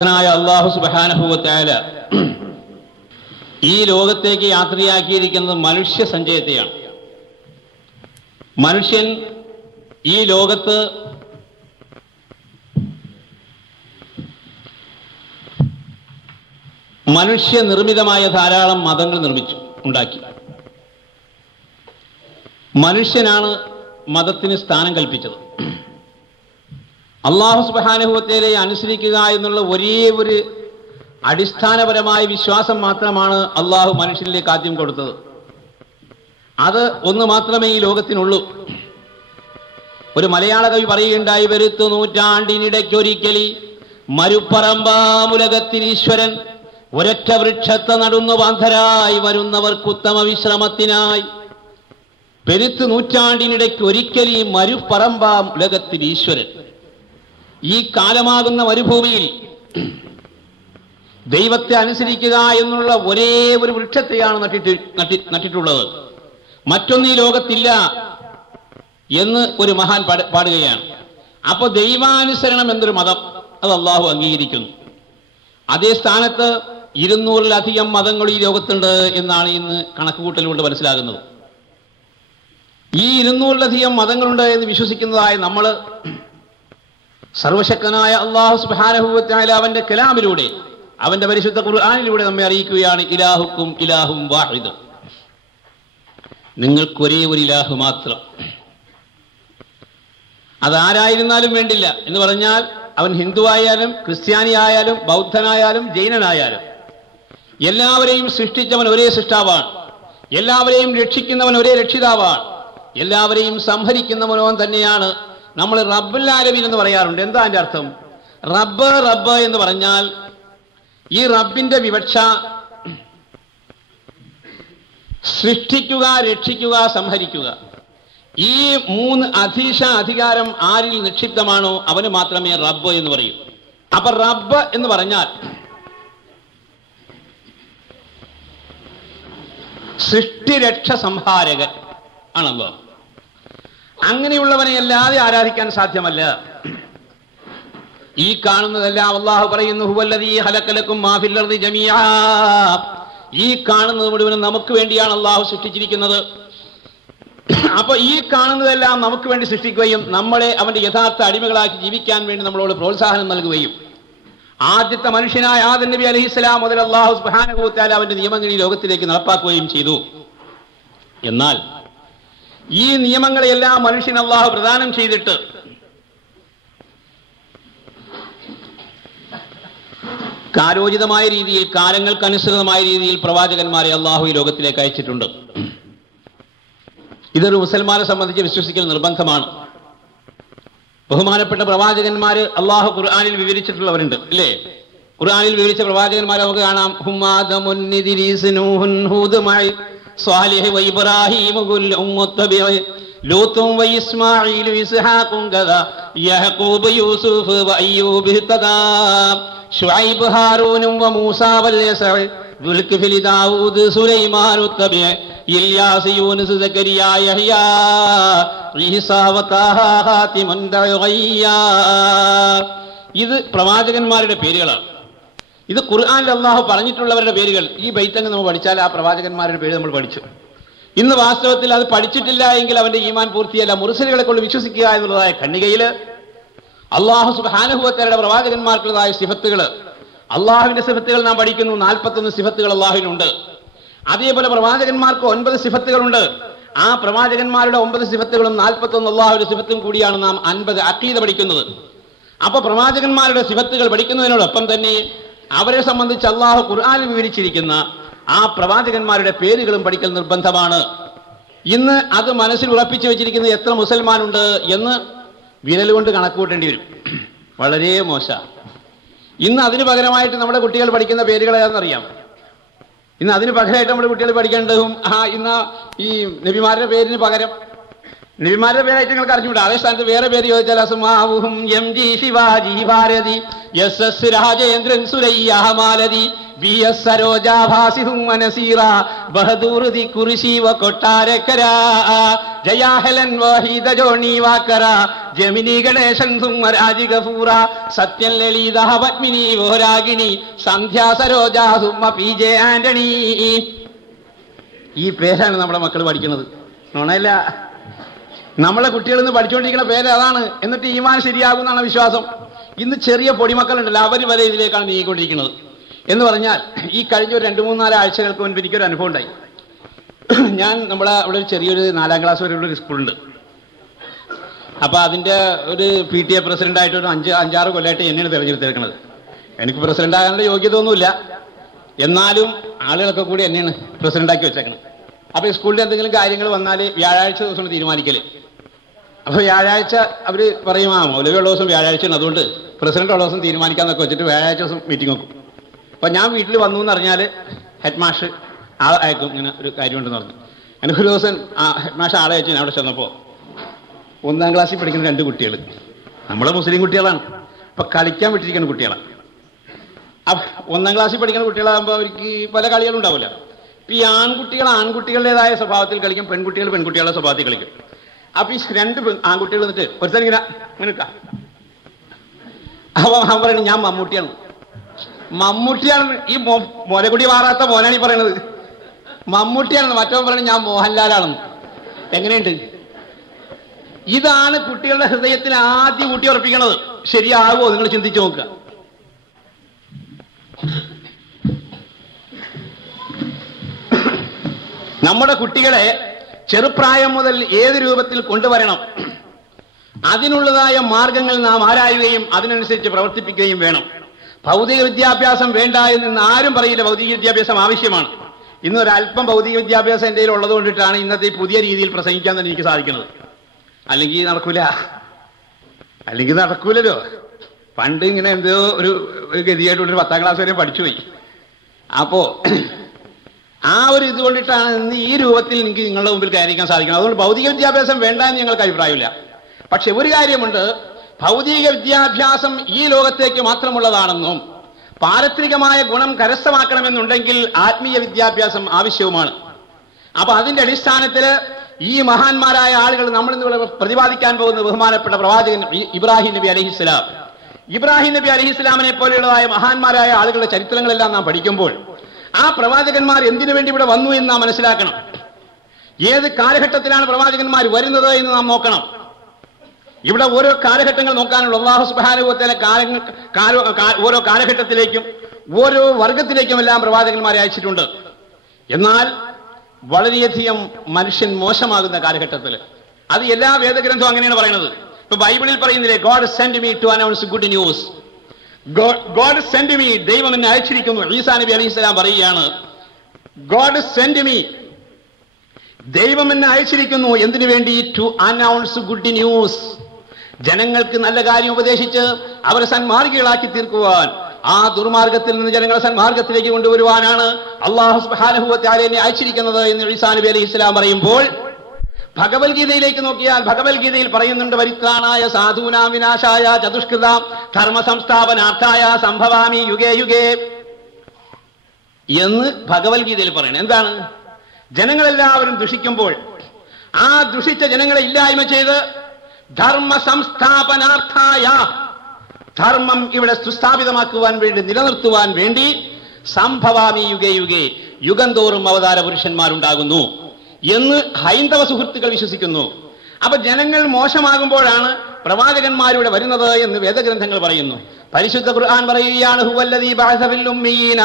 അല്ലാഹു സുബ്ഹാനഹു വ തആല ഈ ലോകത്തേക്ക് യാത്രയാക്കിയിരിക്കുന്നത് മനുഷ്യ സഞ്ചയത്തെയാണ്. മനുഷ്യൻ ഈ ലോകത്ത് മനുഷ്യനിർമ്മിതമായ ധാരാളം മതങ്ങൾ ഉണ്ടാക്കി. മനുഷ്യനാണ് മതത്തിന് സ്ഥാനം കൽപ്പിച്ചത്. അല്ലാഹു സുബ്ഹാനഹു വ തആലയെ അനുസരിക്കുക എന്നുള്ള ഒരേ ഒരു അടിസ്ഥാനപരമായ വിശ്വാസം മാത്രമാണ് അള്ളാഹു മനുഷ്യനിലേക്ക് ആദ്യം കൊടുത്തത്. അത് ഒന്ന് മാത്രമേ ഈ ലോകത്തിനുള്ളൂ. ഒരു മലയാള കവി പറയുകയുണ്ടായി, വരുത്തു നൂറ്റാണ്ടിനിടയ്ക്കൊരിക്കലി മരുപ്പറമ്പാമുലകത്തിനീശ്വരൻ ഒരൊറ്റ വൃക്ഷത്തെ നടുന്നു ബാന്ധരായി വരുന്നവർക്കുത്തമ വിശ്രമത്തിനായി. പെരുത്ത് നൂറ്റാണ്ടിനിടയ്ക്ക് ഒരിക്കലി മരുപ്പറമ്പാമുലകത്തിനീശ്വരൻ. ഈ കാലമാകുന്ന മരുഭൂമിയിൽ ദൈവത്തെ അനുസരിക്കുക എന്നുള്ള ഒരേ ഒരു വൃക്ഷത്തെയാണ് നട്ടിട്ടുള്ളത്. മറ്റൊന്ന് ഈ ലോകത്തില്ല എന്ന് ഒരു മഹാൻ പാടുകയാണ്. അപ്പൊ ദൈവാനുസരണം എന്നൊരു മതം അത് അള്ളാഹു അംഗീകരിക്കുന്നു. അതേ സ്ഥാനത്ത് 200-ലധികം മതങ്ങൾ ഈ ലോകത്തുണ്ട് എന്നാണ് ഇന്ന് കണക്കുകൂട്ടലുകൊണ്ട് മനസ്സിലാകുന്നത്. ഈ 200-ലധികം മതങ്ങളുണ്ട് എന്ന് വിശ്വസിക്കുന്നതായ നമ്മൾ സർവശക്തനായ അല്ലാഹു സുബ്ഹാനഹു വ തആല അവന്റെ കലാമിലൂടെ, അവന്റെ പരിശുദ്ധ ഖുർആനിലൂടെ നമ്മെ അറിയിക്കുകയാണ്, ഇലാഹുക്കും ഇലാഹും വാഹിദ്, നിങ്ങൾക്കൊരേ ഒരു ഇലാഹു മാത്രം. അതാരായിരുന്നാലും വേണ്ടില്ല എന്ന് പറഞ്ഞാൽ അവൻ ഹിന്ദുവായാലും ക്രിസ്ത്യാനി ആയാലും ബൗദ്ധനായാലും ജൈനനായാലും എല്ലാവരെയും സൃഷ്ടിച്ചവൻ ഒരേ സൃഷ്ടാവാണ്. എല്ലാവരെയും രക്ഷിക്കുന്നവൻ ഒരേ രക്ഷിതാവാണ്. എല്ലാവരെയും സംഹരിക്കുന്നവനവൻ തന്നെയാണ്. നമ്മൾ റബ്ബുൽ ആലമീൻ എന്ന് പറയാറുണ്ട്. എന്താ അതിന്റെ അർത്ഥം? റബ്ബ് എന്ന് പറഞ്ഞാൽ ഈ റബ്ബിന്റെ വിവക്ഷ സൃഷ്ടിക്കുക, രക്ഷിക്കുക, സംഹരിക്കുക. ഈ 3 അധികാരം ആരിൽ നിക്ഷിപ്തമാണോ അവന് മാത്രമേ റബ്ബ് എന്ന് പറയൂ. അപ്പൊ റബ്ബ് എന്ന് പറഞ്ഞാൽ സൃഷ്ടിരക്ഷ സംഹാരകൻ ആണല്ലോ. അങ്ങനെയുള്ളവനെ അല്ലാതെ ആരാധിക്കാൻ സാധ്യമല്ല. ഈ കാണുന്നതെല്ലാം അല്ലാഹു പറയുന്നു, ഹുവല്ലദീ ഖലഖലകും മാ ഫിൽ അർദി ജമീആ. ഈ കാണുന്നത് മുഴുവനും നമുക്ക് വേണ്ടിയാണ് അല്ലാഹു സൃഷ്ടിച്ചിരിക്കുന്നത്. അപ്പൊ ഈ കാണുന്നതെല്ലാം നമുക്ക് വേണ്ടി സൃഷ്ടിക്കുകയും നമ്മളെ അവന്റെ യഥാർത്ഥ അടിമകളാക്കി ജീവിക്കാൻ വേണ്ടി നമ്മളോട് പ്രോത്സാഹനം നൽകുകയും ആദ്യത്തെ മനുഷ്യനായ ആദം നബി അലൈഹിസ്സലാം മുതൽ അല്ലാഹു സുബ്ഹാനഹു വ തആല അവന്റെ നിയമങ്ങൾ ഈ ലോകത്തിലേക്ക് നടപ്പാക്കുകയും ചെയ്തു. എന്നാൽ ഈ നിയമങ്ങളെല്ലാം മനുഷ്യൻ അല്ലാഹു പ്രദാനം ചെയ്തിട്ട് കാലോചിതമായ രീതിയിൽ, കാലങ്ങൾക്കനുസൃതമായ രീതിയിൽ പ്രവാചകന്മാരെ അല്ലാഹു ഈ ലോകത്തിലേക്ക് അയച്ചിട്ടുണ്ട്. ഇതൊരു മുസൽമാനെ സംബന്ധിച്ച് വിശ്വസിക്കൽ നിർബന്ധമാണ്. ബഹുമാനപ്പെട്ട പ്രവാചകന്മാര് അല്ലാഹു ഖുർആനിൽ വിവരിച്ചിട്ടുള്ളവരുണ്ട്, അല്ലേ? ഖുർആനിൽ വിവരിച്ച പ്രവാചകന്മാരെ നമുക്ക് കാണാം. ഹുമാദമുൻ ഇദ്രീസ് നൂഹുൻ ഹൂദ് മഅ സ്വാലിഹ് വ ഇബ്രാഹീം കുല്ലും മുത്തബിഇ ലൂത്തും വ ഇസ്മാഈൽ ഇസ്ഹാഖും കദാ യഅഖൂബ് യൂസുഫ് വ അയ്യൂബ് തദാ ശുഐബ് ഹാറൂനും വ മൂസാ വൽ യസഅ ദുൽകിഫ്ലി ദാവൂദ് സുലൈമാൻ തബിഇ ഇല്യാസ് യൂനുസ് സക്കരിയ യഹ്യാ ഈസാ വ താഹ ഖാതിമുൻ ദഅയ്യാ. ഇത് പ്രവാചകന്മാരുടെ പേരുകളാണ്. ഇത് ഖുർആനിൽ അല്ലാഹു പറഞ്ഞിട്ടുള്ളവരുടെ പേരുകൾ. ഈ ബൈത്തങ്ങ് നമ്മൾ പഠിച്ചാൽ ആ പ്രവാചകന്മാരുടെ പേര് നമ്മൾ പഠിച്ചു. ഇന്ന് വാസ്തവത്തിൽ അത് പഠിച്ചിട്ടില്ല എങ്കിൽ അവന്റെ ഈമാൻ പൂർത്തിയല്ല. മുർസലുകളെ കൊണ്ട് വിശ്വസിക്കുക എന്നുള്ളതായ ഖണ്ഡികയില് അല്ലാഹു സുബ്ഹാനഹു വ തആലയുടെ പ്രവാചകന്മാർക്കുള്ളതായ സിഫത്തുകൾ, അള്ളാഹുവിന്റെ സിഫത്തുകൾ നാം പഠിക്കുന്നു. 41 സിഫത്തുകൾ അള്ളാഹുവിനുണ്ട്. അതേപോലെ പ്രവാചകന്മാർക്ക് 9 സിഫത്തുകളുണ്ട്. ആ പ്രവാചകന്മാരുടെ 9 സിഫത്തുകളും 41 അള്ളാഹുവിന്റെ സിഫത്തും കൂടിയാണ് നാം 50 അഖീദ പഠിക്കുന്നത്. അപ്പൊ പ്രവാചകന്മാരുടെ സിഫത്തുകൾ പഠിക്കുന്നതിനോടൊപ്പം തന്നെ അവരെ സംബന്ധിച്ച് അള്ളാഹു ഖുർആനിൽ വിവരിച്ചിരിക്കുന്ന ആ പ്രവാചകന്മാരുടെ പേരുകളും പഠിക്കൽ നിർബന്ധമാണ്. ഇന്ന് അത് മനസ്സിൽ ഉറപ്പിച്ചു വെച്ചിരിക്കുന്ന എത്ര മുസൽമാനുണ്ട് എന്ന് വിരൽ കൊണ്ട് കണക്കുകൂട്ടേണ്ടി വരും. വളരെ മോശ. ഇന്ന് അതിന് പകരമായിട്ട് നമ്മുടെ കുട്ടികൾ പഠിക്കുന്ന പേരുകൾ ഏതാണെന്നറിയാം? ഇന്ന് അതിന് പകരമായിട്ട് നമ്മുടെ കുട്ടികൾ പഠിക്കേണ്ടതും ഇന്ന് ഈ നബിമാരുടെ പേരിന് പകരം നബിമാരുടെ പേരായിട്ട് നിങ്ങൾക്ക് അറിഞ്ഞുകൂടാ. അതേ സ്ഥാനത്ത് വേറെ പേര് ചോദിച്ചാൽ അസ്മാഉഹും എംജി ശിവാജി ഭാരതി യശസ് രാജേന്ദ്രൻ സുരയ്യ മാലതി വി എസ് സരോജ ഭാസിഹും മനസീറ ബഹദൂർദി കുറിശി വ കൊട്ടാരക്കര ജയാഹലൻ വഹീദ ജോണി വാക്കര ജമിനി ഗണേശൻ സുമരാജി ഗഫൂറ സത്യൻ ലളിത പത്മിനി ഓരാഗിണി സന്ധ്യ സരോജ സുമ പി ജെ ആന്റണി. ഈ പേരാണ് നമ്മുടെ മക്കൾ പഠിക്കുന്നത്. നോണല്ല, നമ്മളെ കുട്ടികളിൽ നിന്ന് പഠിച്ചുകൊണ്ടിരിക്കുന്ന പേര് അതാണ്. എന്നിട്ട് ഈമാൻ ശരിയാകുമെന്നാണ് വിശ്വാസം. ഇന്ന് ചെറിയ പൊടിമക്കളുണ്ടല്ലോ, അവർ വരെ ഇതിലേക്കാണ് നീങ്ങിക്കൊണ്ടിരിക്കുന്നത്. എന്ന് പറഞ്ഞാൽ ഈ കഴിഞ്ഞ ഒരു 2-3-4 ആഴ്ചകൾക്ക് മുൻപ് എനിക്കൊരു അനുഭവം ഉണ്ടായി. ഞാൻ അവിടെ ഒരു ചെറിയൊരു 4ാം ക്ലാസ് വരെയുള്ള ഒരു സ്കൂളുണ്ട്. അപ്പോൾ അതിൻ്റെ ഒരു PTA പ്രസിഡൻ്റായിട്ട് ഒരു 5-6 കൊല്ലമായിട്ട് എന്നെയാണ് തിരഞ്ഞെടുത്തേക്കുന്നത്. എനിക്ക് പ്രസിഡന്റ് ആകാനുള്ള യോഗ്യത ഒന്നുമില്ല, എന്നാലും ആളുകളൊക്കെ കൂടി എന്നെയാണ് പ്രസിഡന്റാക്കി വെച്ചേക്കുന്നത്. അപ്പോൾ ഈ സ്കൂളിൽ എന്തെങ്കിലും കാര്യങ്ങൾ വന്നാൽ വ്യാഴാഴ്ച ദിവസമാണ് തീരുമാനിക്കൽ. അപ്പോൾ വ്യാഴാഴ്ച അവർ പറയും മൗലവിയുള്ള ദിവസം വ്യാഴാഴ്ചയാണ്, അതുകൊണ്ട് പ്രസിഡന്റ് ഉള്ള ദിവസം തീരുമാനിക്കാമെന്നൊക്കെ വെച്ചിട്ട് വ്യാഴാഴ്ച ദിവസം മീറ്റിംഗ് വെക്കും. അപ്പോൾ ഞാൻ വീട്ടിൽ വന്നു എന്ന് അറിഞ്ഞാൽ ഹെഡ് മാഷ് ആളെ അയക്കും, ഇങ്ങനെ ഒരു കാര്യമുണ്ടെന്ന് പറഞ്ഞു. എനിക്ക് ഒരു ദിവസം ഹെഡ് മാഷ് ആളെ അയച്ചു. ഞാൻ അവിടെ ചെന്നപ്പോൾ 1ാം ക്ലാസ്സിൽ പഠിക്കുന്ന 2 കുട്ടികൾ, നമ്മളെ മുസ്ലിം കുട്ടികളാണ്, അപ്പോൾ കളിക്കാൻ വിട്ടിരിക്കുന്ന കുട്ടികളാണ്. 1ാം ക്ലാസ്സിൽ പഠിക്കുന്ന കുട്ടികളാകുമ്പോൾ അവർക്ക് പല കളികളും ഉണ്ടാവില്ല. ഇപ്പം ഈ ആൺകുട്ടികളുടേതായ സ്വഭാവത്തിൽ കളിക്കും, പെൺകുട്ടികൾ പെൺകുട്ടികളുടെ സ്വഭാവത്തിൽ കളിക്കും. അപ്പൊ ഈ 2 ആൺകുട്ടികൾ എന്നിട്ട് ഒരുത്തൻ ഇങ്ങനെ നിൽക്കാം. അപ്പൊ അവൻ പറയുന്നത് ഞാൻ മമ്മൂട്ടിയാണ്. ഈ മോലക്കുടി മാറാത്ത മോനാണ് ഈ പറയണത്. മമ്മൂട്ടിയാണെന്ന്. മറ്റവൻ പറയുന്നത് ഞാൻ മോഹൻലാലാണെന്ന്. എങ്ങനെയുണ്ട്? ഇതാണ് കുട്ടികളുടെ ഹൃദയത്തിൽ ആദ്യം ഊട്ടി ഉറപ്പിക്കണത്. ശരിയാകുമോ നിങ്ങൾ ചിന്തിച്ചു നോക്കുക. നമ്മുടെ കുട്ടികളെ ചെറുപ്രായം മുതൽ ഏത് രൂപത്തിൽ കൊണ്ടുവരണം, അതിനുള്ളതായ മാർഗങ്ങൾ നാം ആരായുകയും അതിനനുസരിച്ച് പ്രവർത്തിപ്പിക്കുകയും വേണം. ഭൗതിക വിദ്യാഭ്യാസം വേണ്ട എന്ന് ആരും പറയില്ല. ഭൗതിക വിദ്യാഭ്യാസം ആവശ്യമാണ്. ഇന്നൊരല്പം ഭൗതിക വിദ്യാഭ്യാസം എൻ്റെ കയ്യിൽ ഉള്ളത് കൊണ്ടിട്ടാണ് ഇന്നത്തെ ഈ പുതിയ രീതിയിൽ പ്രസംഗിക്കാൻ തന്നെ എനിക്ക് സാധിക്കുന്നത്. അല്ലെങ്കിൽ നടക്കൂലല്ലോ. പണ്ട് ഇങ്ങനെ എന്തോ ഒരു ഗതിയായിട്ടുള്ളൊരു 10ാം ക്ലാസ് വരെ പഠിച്ചു പോയി. അപ്പോ ആ ഒരു ഇതുകൊണ്ടിട്ടാണ് ഇന്ന് ഈ രൂപത്തിൽ എനിക്ക് നിങ്ങളുടെ മുമ്പിൽ കയറിക്കാൻ സാധിക്കുന്നത്. അതുകൊണ്ട് ഭൗതിക വിദ്യാഭ്യാസം വേണ്ട എന്ന് ഞങ്ങൾക്ക് അഭിപ്രായമില്ല. പക്ഷെ ഒരു കാര്യമുണ്ട്, ഭൗതിക വിദ്യാഭ്യാസം ഈ ലോകത്തേക്ക് മാത്രമുള്ളതാണെന്നും പാരത്രികമായ ഗുണം കരസ്ഥമാക്കണമെന്നുണ്ടെങ്കിൽ ആത്മീയ വിദ്യാഭ്യാസം ആവശ്യവുമാണ്. അപ്പൊ അതിന്റെ അടിസ്ഥാനത്തിൽ ഈ മഹാന്മാരായ ആളുകൾ നമ്മൾ ഇന്ന് പ്രതിപാദിക്കാൻ പോകുന്ന ബഹുമാനപ്പെട്ട പ്രവാചകൻ ഇബ്രാഹിം നബി അലൈഹിസ്സലാം. ഇബ്രാഹിം നബി അലൈഹിസ്സലാമിനെ പോലെയുള്ളതായ മഹാന്മാരായ ആളുകളുടെ ചരിത്രങ്ങളെല്ലാം നാം പഠിക്കുമ്പോൾ ആ പ്രവാചകന്മാർ എന്തിനു വേണ്ടി ഇവിടെ വന്നു എന്ന് നാം മനസ്സിലാക്കണം. ഏത് കാലഘട്ടത്തിലാണ് പ്രവാചകന്മാർ വരുന്നത് എന്ന് നാം നോക്കണം. ഇവിടെ ഓരോ കാലഘട്ടങ്ങൾ നോക്കാനുള്ള അല്ലാഹു സുബ്ഹാനഹു വ തആല ഓരോ കാലഘട്ടത്തിലേക്കും ഓരോ വർഗത്തിലേക്കും എല്ലാം പ്രവാചകന്മാരെ അയച്ചിട്ടുണ്ട്. എന്നാൽ വളരെയധികം മനുഷ്യൻ മോശമാകുന്ന കാലഘട്ടത്തിൽ അത് എല്ലാ വേദഗ്രന്ഥവും അങ്ങനെയാണ് പറയുന്നത്. ഇപ്പൊ ബൈബിളിൽ പറയുന്നില്ലേ, God send me to announce good news. God send me, ദൈവം എന്നെ അയച്ചിരിക്കുന്നു. ഈസാ നബി അലൈഹിസ്സലാം പറയുകയാണ്, ഗോഡ് സെൻഡ് മീ, ദൈവം എന്നെ അയച്ചിരിക്കുന്നു. എന്തിനു വേണ്ടി? ടു അനൗൺസ് ഗുഡ് ന്യൂസ്, ജനങ്ങൾക്ക് നല്ല കാര്യം ഉപദേശിച്ച് അവരെ സന്മാർഗികളാക്കി തീർക്കുവാൻ, ആ ദുർമാർഗത്തിൽ നിന്ന് ജനങ്ങളെ സന്മാർഗത്തിലേക്ക് കൊണ്ടുവരുവാനാണ് അല്ലാഹു സുബ്ഹാനഹു വ തആല എന്നെ അയച്ചിരിക്കുന്നത് എന്ന് ഈസാ നബി അലൈഹിസ്സലാം പറയുമ്പോൾ, ഭഗവത്ഗീതയിലേക്ക് നോക്കിയാൽ ഭഗവത്ഗീതയിൽ പറയുന്നുണ്ട്, പരിത്രാണായ സാധൂനാം വിനാശായ ചതുഷ്കൃതാം ധർമ്മ സംസ്ഥാപനാർത്ഥായ സംഭവാമി യുഗേ യുഗേ എന്ന് ഭഗവത്ഗീതയിൽ പറയണം. എന്താണ്? ജനങ്ങളെല്ലാവരും ദുഷിക്കുമ്പോൾ ആ ദുഷിച്ച ജനങ്ങളെ ഇല്ലായ്മ ചെയ്ത് ധർമ്മ സംസ്ഥാപനാർത്ഥായ, ധർമ്മം ഇവിടെ സുസ്ഥാപിതമാക്കുവാൻ വേണ്ടി, നിലനിർത്തുവാൻ വേണ്ടി, സംഭവാമി യുഗേ യുഗേ, യുഗം തോറും അവതാര പുരുഷന്മാരുണ്ടാകുന്നു എന്ന് ഹൈന്ദവ സുഹൃത്തുക്കൾ വിശ്വസിക്കുന്നു. അപ്പൊ ജനങ്ങൾ മോശമാകുമ്പോഴാണ് പ്രവാചകന്മാരിവിടെ വരുന്നത് എന്ന് വേദഗ്രന്ഥങ്ങൾ പറയുന്നു. പരിശുദ്ധ ഖുർആൻ പറയുകയാണ്, ഹുവല്ലദീ ബഅസ ഫിൽ ഉമ്മീന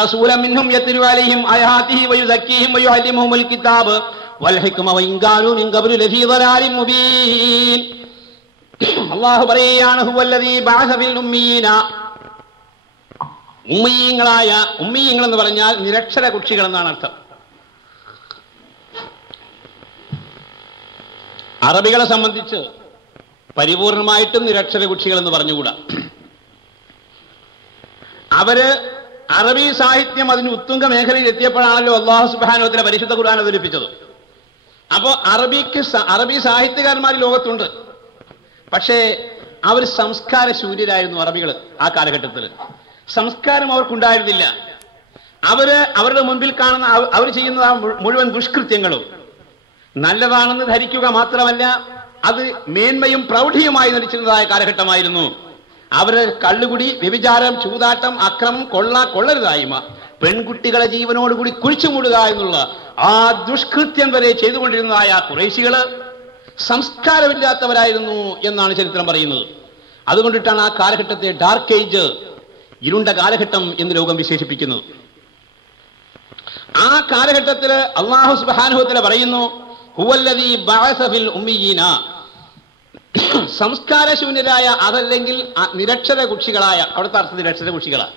റസൂലൻ മിൻഹും യത്ലു അലൈഹിം ആയാതിഹി വയുസക്കീഹിം വയുഅല്ലിമുഹുൽ കിതാബ വൽ ഹിക്മ വഇൻ കാനൂ മിൻ ഖബ്ലു ലഫീ ളലാലിൻ മുബീൻ. അല്ലാഹു പറയുകയാണ്, ഹുവല്ലദീ ബഅസ ഫിൽ ഉമ്മീന, ഉമ്മീയങ്ങൾ എന്ന് പറഞ്ഞാൽ നിരക്ഷര കുക്ഷികൾ എന്നാണ് അർത്ഥം. അറബികളെ സംബന്ധിച്ച് പരിപൂർണമായിട്ടും നിരക്ഷര കുക്ഷികൾ എന്ന് പറഞ്ഞുകൂടാ. അവര് അറബി സാഹിത്യം അതിന് ഉത്തുംഗ മേഖലയിൽ എത്തിയപ്പോഴാണല്ലോ അല്ലാഹു സുബ്ഹാനഹു വ തആല പരിശുദ്ധ ഖുർആൻ അവതരിപ്പിച്ചത്. അപ്പോ അറബി സാഹിത്യകാരന്മാർ ലോകത്തുണ്ട്. പക്ഷേ അവർ സംസ്കാരശൂന്യരായിരുന്നു അറബികൾ. ആ കാലഘട്ടത്തിൽ സംസ്കാരം അവർക്കുണ്ടായിരുന്നില്ല. അവരുടെ മുൻപിൽ കാണുന്ന അവർ ചെയ്യുന്ന മുഴുവൻ ദുഷ്കൃത്യങ്ങളും നല്ലതാണെന്ന് ധരിക്കുക മാത്രമല്ല, അത് മേന്മയും പ്രൗഢിയുമായി നടിച്ചിരുന്നതായ കാലഘട്ടമായിരുന്നു. അവര് കള്ളുകുടി, വ്യഭിചാരം, ചൂതാട്ടം, അക്രമം, കൊള്ളരുതായ്മ, പെൺകുട്ടികളെ ജീവനോടുകൂടി കുഴിച്ചുമൂടുക എന്നുള്ള ആ ദുഷ്കൃത്യം വരെ ചെയ്തുകൊണ്ടിരുന്നതായ ഖുറൈശികള് സംസ്കാരമില്ലാത്തവരായിരുന്നു എന്നാണ് ചരിത്രം പറയുന്നത്. അതുകൊണ്ടിട്ടാണ് ആ കാലഘട്ടത്തെ ഡാർക്ക് ഏജ്, ഇരുണ്ട കാലഘട്ടം എന്ന് ലോകം വിശേഷിപ്പിക്കുന്നത്. ആ കാലഘട്ടത്തിൽ അല്ലാഹു സുബ്ഹാനഹു വ തആല പറയുന്നു, ഹുവല്ലദീ ബഅസ ഫിൽ ഉമ്മിയീന, സംസ്കാരശൂന്യരായ അതല്ലെങ്കിൽ നിരക്ഷര കുക്ഷികളായ, അവിടുത്തെ അർത്ഥത്തിൽ നിരക്ഷര കുക്ഷികളാണ്,